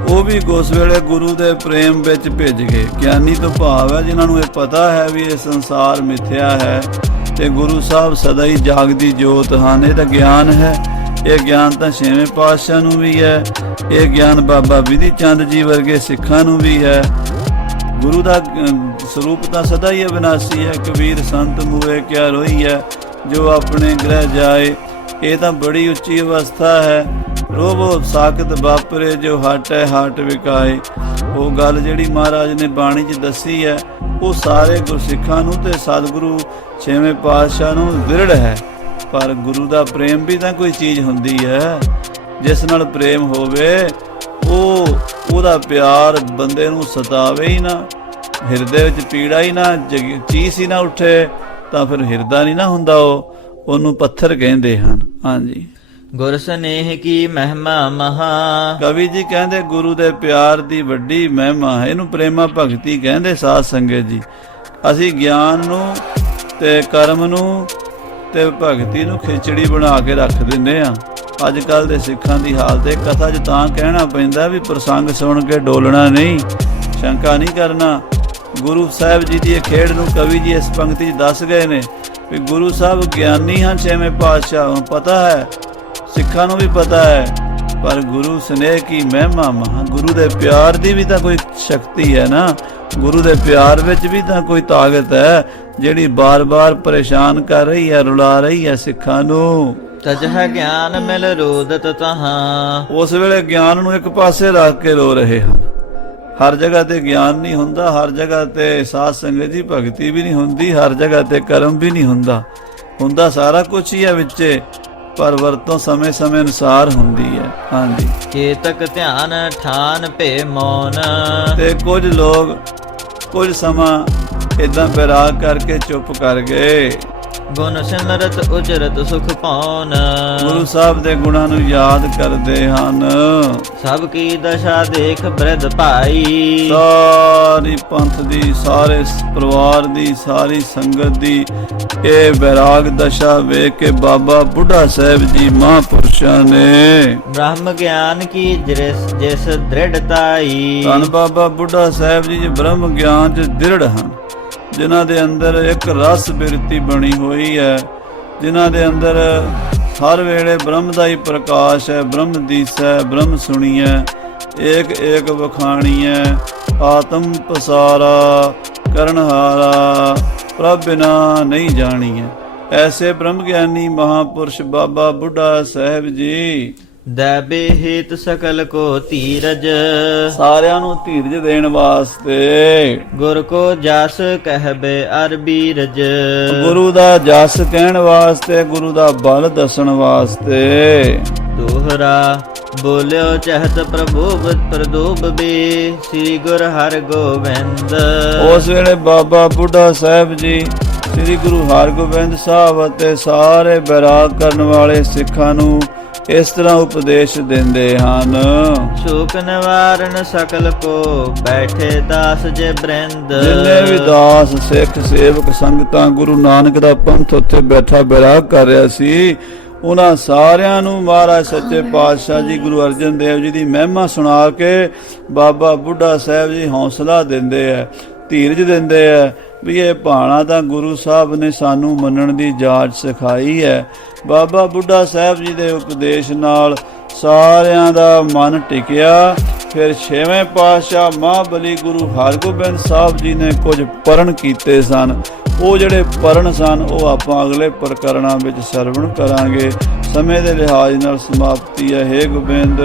ਉਹ ਵੀ ਉਸ ਵੇਲੇ ਗੁਰੂ ਦੇ ਪ੍ਰੇਮ ਵਿੱਚ ਭਿੱਜ ਗਏ। ਗਿਆਨੀ ਤੋਂ ਭਾਵ ਹੈ ਜਿਨ੍ਹਾਂ ਨੂੰ ਇਹ ਪਤਾ ਹੈ ਵੀ ਇਹ ਸੰਸਾਰ ਮਿਥਿਆ ਹੈ ਤੇ ਗੁਰੂ ਸਾਹਿਬ ਸਦਾ ਹੀ ਜਾਗਦੀ ਜੋਤ ਹਨ। ਇਹ ਤਾਂ ਗਿਆਨ ਹੈ। ਇਹ ਗਿਆਨ ਤਾਂ ਛੇਵੇਂ ਪਾਤਸ਼ਾਹ ਨੂੰ ਵੀ ਹੈ, ਇਹ ਗਿਆਨ ਬਾਬਾ ਵਿਧੀ ਚੰਦ ਜੀ ਵਰਗੇ ਸਿੱਖਾਂ ਨੂੰ ਵੀ ਹੈ। ਗੁਰੂ ਦਾ ਸਰੂਪ ਤਾਂ ਸਦਾ ਹੀ ਅਵਿਨਾਸੀ ਹੈ। ਕਬੀਰ ਸੰਤ ਮੂਏ ਕਿਆ ਰੋਈ ਹੈ, ਜੋ ਆਪਣੇ ਗ੍ਰਹਿ ਜਾਏ। ਇਹ ਤਾਂ ਬੜੀ ਉੱਚੀ ਅਵਸਥਾ ਹੈ। ਰੋਵੋ ਸਾਖਤ ਬਾਪਰੇ ਜੋ ਹਟ ਹੈ ਹਟ ਵਿਕਾਏ। ਉਹ ਗੱਲ ਜਿਹੜੀ ਮਹਾਰਾਜ ਨੇ ਬਾਣੀ 'ਚ ਦੱਸੀ ਹੈ ਉਹ ਸਾਰੇ ਗੁਰਸਿੱਖਾਂ ਨੂੰ ਤੇ ਸਤਿਗੁਰੂ ਛੇਵੇਂ ਪਾਤਸ਼ਾਹ ਨੂੰ ਦ੍ਰਿੜ ਹੈ। ਪਰ ਗੁਰੂ ਦਾ ਪ੍ਰੇਮ ਵੀ ਤਾਂ ਕੋਈ ਚੀਜ਼ ਹੁੰਦੀ ਹੈ। ਜਿਸ ਨਾਲ ਪ੍ਰੇਮ ਹੋਵੇ ਉਹਦਾ ਪਿਆਰ ਬੰਦੇ ਨੂੰ ਸਤਾਵੇ ਹੀ ਨਾ, ਹਿਰਦੇ ਵਿੱਚ ਪੀੜਾ ਹੀ ਨਾ, ਚੀਸ ਹੀ ਨਾ ਉੱਠੇ, ਤਾਂ ਫਿਰ ਹਿਰਦਾ ਨਹੀਂ ਨਾ ਹੁੰਦਾ। ਉਹਨੂੰ ਪੱਥਰ ਕਹਿੰਦੇ ਹਨ। ਹਾਂਜੀ, ਗੁਰ ਸਨੇਹ ਕੀ ਮਹਿਮਾ ਮਹਾ। ਕਵੀ ਜੀ ਕਹਿੰਦੇ ਗੁਰੂ ਦੇ ਪਿਆਰ ਦੀ ਵੱਡੀ ਮਹਿਮਾ ਹੈ। ਇਹਨੂੰ ਪ੍ਰੇਮਾ ਭਗਤੀ ਕਹਿੰਦੇ ਸਾਧ ਸੰਗਤ ਜੀ। ਅਸੀਂ ਗਿਆਨ ਨੂੰ ਤੇ ਕਰਮ ਨੂੰ ਤੇ ਭਗਤੀ ਨੂੰ ਖਿਚੜੀ ਬਣਾ ਕੇ ਰੱਖ ਦਿੰਦੇ ਆ। ਅੱਜ ਕੱਲ ਦੇ ਸਿੱਖਾਂ ਦੀ ਹਾਲਤ ਹੈ। ਕਥਾ 'ਚ ਤਾਂ ਕਹਿਣਾ ਪੈਂਦਾ ਵੀ ਪ੍ਰਸੰਗ ਸੁਣ ਕੇ ਡੋਲਣਾ ਨਹੀਂ, ਸ਼ੰਕਾ ਨਹੀਂ ਕਰਨਾ। ਗੁਰੂ ਸਾਹਿਬ ਜੀ ਦੀ ਇਹ ਖੇਡ ਨੂੰ ਕਵੀ ਜੀ ਇਸ ਪੰਕਤੀ 'ਚ ਦੱਸ ਗਏ ਨੇ ਵੀ ਗੁਰੂ ਸਾਹਿਬ ਗਿਆਨੀ ਹਨ ਛੇਵੇਂ ਪਾਤਸ਼ਾਹ ਨੂੰ ਪਤਾ ਹੈ, ਸਿੱਖਾਂ ਨੂੰ ਵੀ ਪਤਾ ਹੈ। ਪਰ ਗੁਰੂ ਸਨੇਹ ਕੀ ਮਹਿਮਾ ਮਹਾ। ਗੁਰੂ ਦੇ ਪਿਆਰ ਦੀ ਵੀ ਤਾਂ ਕੋਈ ਸ਼ਕਤੀ ਹੈ ਨਾ, ਗੁਰੂ ਦੇ ਪਿਆਰ ਵਿੱਚ ਵੀ ਤਾਂ ਕੋਈ ਤਾਕਤ ਹੈ ਜਿਹੜੀ ਬਾਰ-ਬਾਰ ਪਰੇਸ਼ਾਨ ਕਰ ਰਹੀ ਹੈ, ਰੁਲਾ ਰਹੀ ਹੈ ਸਿੱਖਾਂ ਨੂੰ। ਤਜਹ ਗਿਆਨ ਮਿਲ ਰੋਦਤ ਤਹਾਂ। ਉਸ ਵੇਲੇ ਗਿਆਨ ਨੂੰ ਇੱਕ ਪਾਸੇ ਰੱਖ ਕੇ ਰੋ ਰਹੇ ਹਨ। ਹਰ ਜਗ੍ਹਾ ਤੇ ਗਿਆਨ ਨਹੀਂ ਹੁੰਦਾ, ਹਰ ਜਗ੍ਹਾ ਤੇ ਸਾਧ ਸੰਗਤ ਦੀ ਭਗਤੀ ਵੀ ਨਹੀਂ ਹੁੰਦੀ, ਹਰ ਜਗ੍ਹਾ ਤੇ ਕਰਮ ਵੀ ਨਹੀਂ ਹੁੰਦਾ। ਹੁੰਦਾ ਸਾਰਾ ਕੁਝ ਹੀ ਹੈ ਵਿੱਚੇ, ਪਰ ਵਰਤੋਂ ਸਮੇਂ-ਸਮੇਂ ਅਨੁਸਾਰ ਹੁੰਦੀ ਹੈ। ਹਾਂਜੀ। ਚੇਤਕ ਧਿਆਨ ਠਾਨ ਭੇ ਮੌਨ। ਤੇ ਕੁਝ ਲੋਕ ਕੁਝ ਸਮਾਂ ਇਦਾਂ ਬੈਰਾਗ ਕਰਕੇ ਚੁੱਪ ਕਰ ਗਏ। ਗੁਣ ਸਿਮਰਤ ਉਚਰਤ ਸੁਖ ਪਾਉਨ। ਗੁਰੂ ਸਾਹਿਬ ਦੇ ਗੁਣਾਂ ਨੂੰ ਯਾਦ ਕਰਦੇ ਹਨ। ਸਭ ਕੀ ਦਸ਼ਾ ਦੇਖ ਬ੍ਰਿਧ ਭਾਈ। ਸਾਰੀ ਪੰਥ ਦੀ, ਸਾਰੇ ਪਰਿਵਾਰ ਦੀ, ਸਾਰੀ ਸੰਗਤ ਦੀ ਇਹ ਬੈਰਾਗ ਦਸ਼ਾ ਵੇਖ ਕੇ ਬਾਬਾ ਬੁੱਢਾ ਸਾਹਿਬ ਜੀ ਮਹਾਂਪੁਰਸ਼ਾਂ ਨੇ ਬ੍ਰਹਮ ਗਿਆਨ ਕੀ ਜਿਸ ਦ੍ਰਿੜਤਾਈ। ਧੰਨ ਬਾਬਾ ਬੁੱਢਾ ਸਾਹਿਬ ਜੀ ਜੀ ਬ੍ਰਹਮ ਗਿਆਨ 'ਚ ਦ੍ਰਿੜ ਹਨ, ਜਿਨ੍ਹਾਂ ਦੇ ਅੰਦਰ ਇੱਕ ਰਸ ਬਿਰਤੀ ਬਣੀ ਹੋਈ ਹੈ, ਜਿਨ੍ਹਾਂ ਦੇ ਅੰਦਰ ਹਰ ਵੇਲੇ ਬ੍ਰਹਮ ਦਾ ਹੀ ਪ੍ਰਕਾਸ਼ ਹੈ। ਬ੍ਰਹਮ ਦੀਸੈ ਬ੍ਰਹਮ ਸੁਣੀਐ, ਏਕ ਏਕ ਵਖਾਣੀਐ, ਆਤਮ ਪਸਾਰਾ ਕਰਨਹਾਰਾ, ਪ੍ਰਭ ਬਿਨਾ ਨਹੀਂ ਜਾਣੀਐ। ਐਸੇ ਬ੍ਰਹਮ ਗਿਆਨੀ ਮਹਾਪੁਰਸ਼ ਬਾਬਾ ਬੁੱਢਾ ਸਾਹਿਬ ਜੀ ਦੈਬੇ ਹੇਤ ਸਕਲ ਕੋ ਧੀਰਜ। ਸਾਰਿਆਂ ਨੂੰ ਧੀਰਜ ਦੇਣ ਵਾਸਤੇ, ਗੁਰ ਕੋ ਜਸ ਕਹਿਬੇ ਅਰਬੀ ਰਜ। ਗੁਰੂ ਦਾ ਜਸ ਕਹਿਣ ਵਾਸਤੇ, ਗੁਰੂ ਦਾ ਬਲ ਦੱਸਣ ਵਾਸਤੇ। ਦੋਹਰਾ ਬੋਲਿਓ ਚਹਤ ਪ੍ਰਭੂ ਪ੍ਰਦੋਬ ਬੇ। ਸ੍ਰੀ ਗੁਰ ਹਰਿ ਗੋਬਿੰਦ। ਉਸ ਵੇਲੇ ਬਾਬਾ ਬੁੱਢਾ ਸਾਹਿਬ ਜੀ ਸ੍ਰੀ ਗੁਰੂ ਹਰਗੋਬਿੰਦ ਸਾਹਿਬ ਅਤੇ ਸਾਰੇ ਬੈਰਾਗ ਕਰਨ ਵਾਲੇ ਸਿੱਖਾਂ ਨੂੰ ਇਸ ਤਰ੍ਹਾਂ ਉਪਦੇਸ਼ ਦਿੰਦੇ ਹਨ। ਸ਼ੋਕ ਨਿਵਾਰਨ ਸਕਲ ਕੋ ਬੈਠੇ ਦਾਸ ਜੇ ਬ੍ਰਿੰਦ। ਜਿੰਨੇ ਵੀ ਦਾਸ ਸਿੱਖ ਸੇਵਕ ਸੰਗਤਾਂ ਗੁਰੂ ਨਾਨਕ ਦਾ ਪੰਥ ਉੱਥੇ ਬੈਠਾ ਬੈਰਾਗ ਕਰ ਰਿਹਾ ਸੀ, ਉਹਨਾਂ ਸਾਰਿਆਂ ਨੂੰ ਮਹਾਰਾਜ ਸੱਚੇ ਪਾਤਸ਼ਾਹ ਜੀ ਗੁਰੂ ਅਰਜਨ ਦੇਵ ਜੀ ਦੀ ਮਹਿਮਾ ਸੁਣਾ ਕੇ ਬਾਬਾ ਬੁੱਢਾ ਸਾਹਿਬ ਜੀ ਹੌਸਲਾ ਦਿੰਦੇ ਹੈ, ਧੀਰਜ ਦਿੰਦੇ ਹੈ ਵੀ ਇਹ ਭਾਣਾ ਤਾਂ ਗੁਰੂ ਸਾਹਿਬ ਨੇ ਸਾਨੂੰ ਮੰਨਣ ਦੀ ਜਾਚ ਸਿਖਾਈ ਹੈ। ਬਾਬਾ ਬੁੱਢਾ ਸਾਹਿਬ ਜੀ ਦੇ ਉਪਦੇਸ਼ ਨਾਲ ਸਾਰਿਆਂ ਦਾ ਮਨ ਟਿਕਿਆ। ਫਿਰ 6ਵੇਂ ਪਾਤਸ਼ਾਹ ਮਹਾਬਲੀ ਗੁਰੂ ਹਰਗੋਬਿੰਦ ਸਾਹਿਬ ਜੀ ਨੇ ਕੁਝ ਪਰਣ ਕੀਤੇ ਸਨ। ਉਹ ਜਿਹੜੇ ਪਰਣ ਸਨ ਉਹ ਆਪਾਂ ਅਗਲੇ ਪ੍ਰਕਰਣਾਂ ਵਿੱਚ ਸਰਵਣ ਕਰਾਂਗੇ। ਸਮੇਂ ਦੇ ਲਿਹਾਜ਼ ਨਾਲ ਸਮਾਪਤੀ ਹੈ। ਹੇ ਗੋਬਿੰਦ।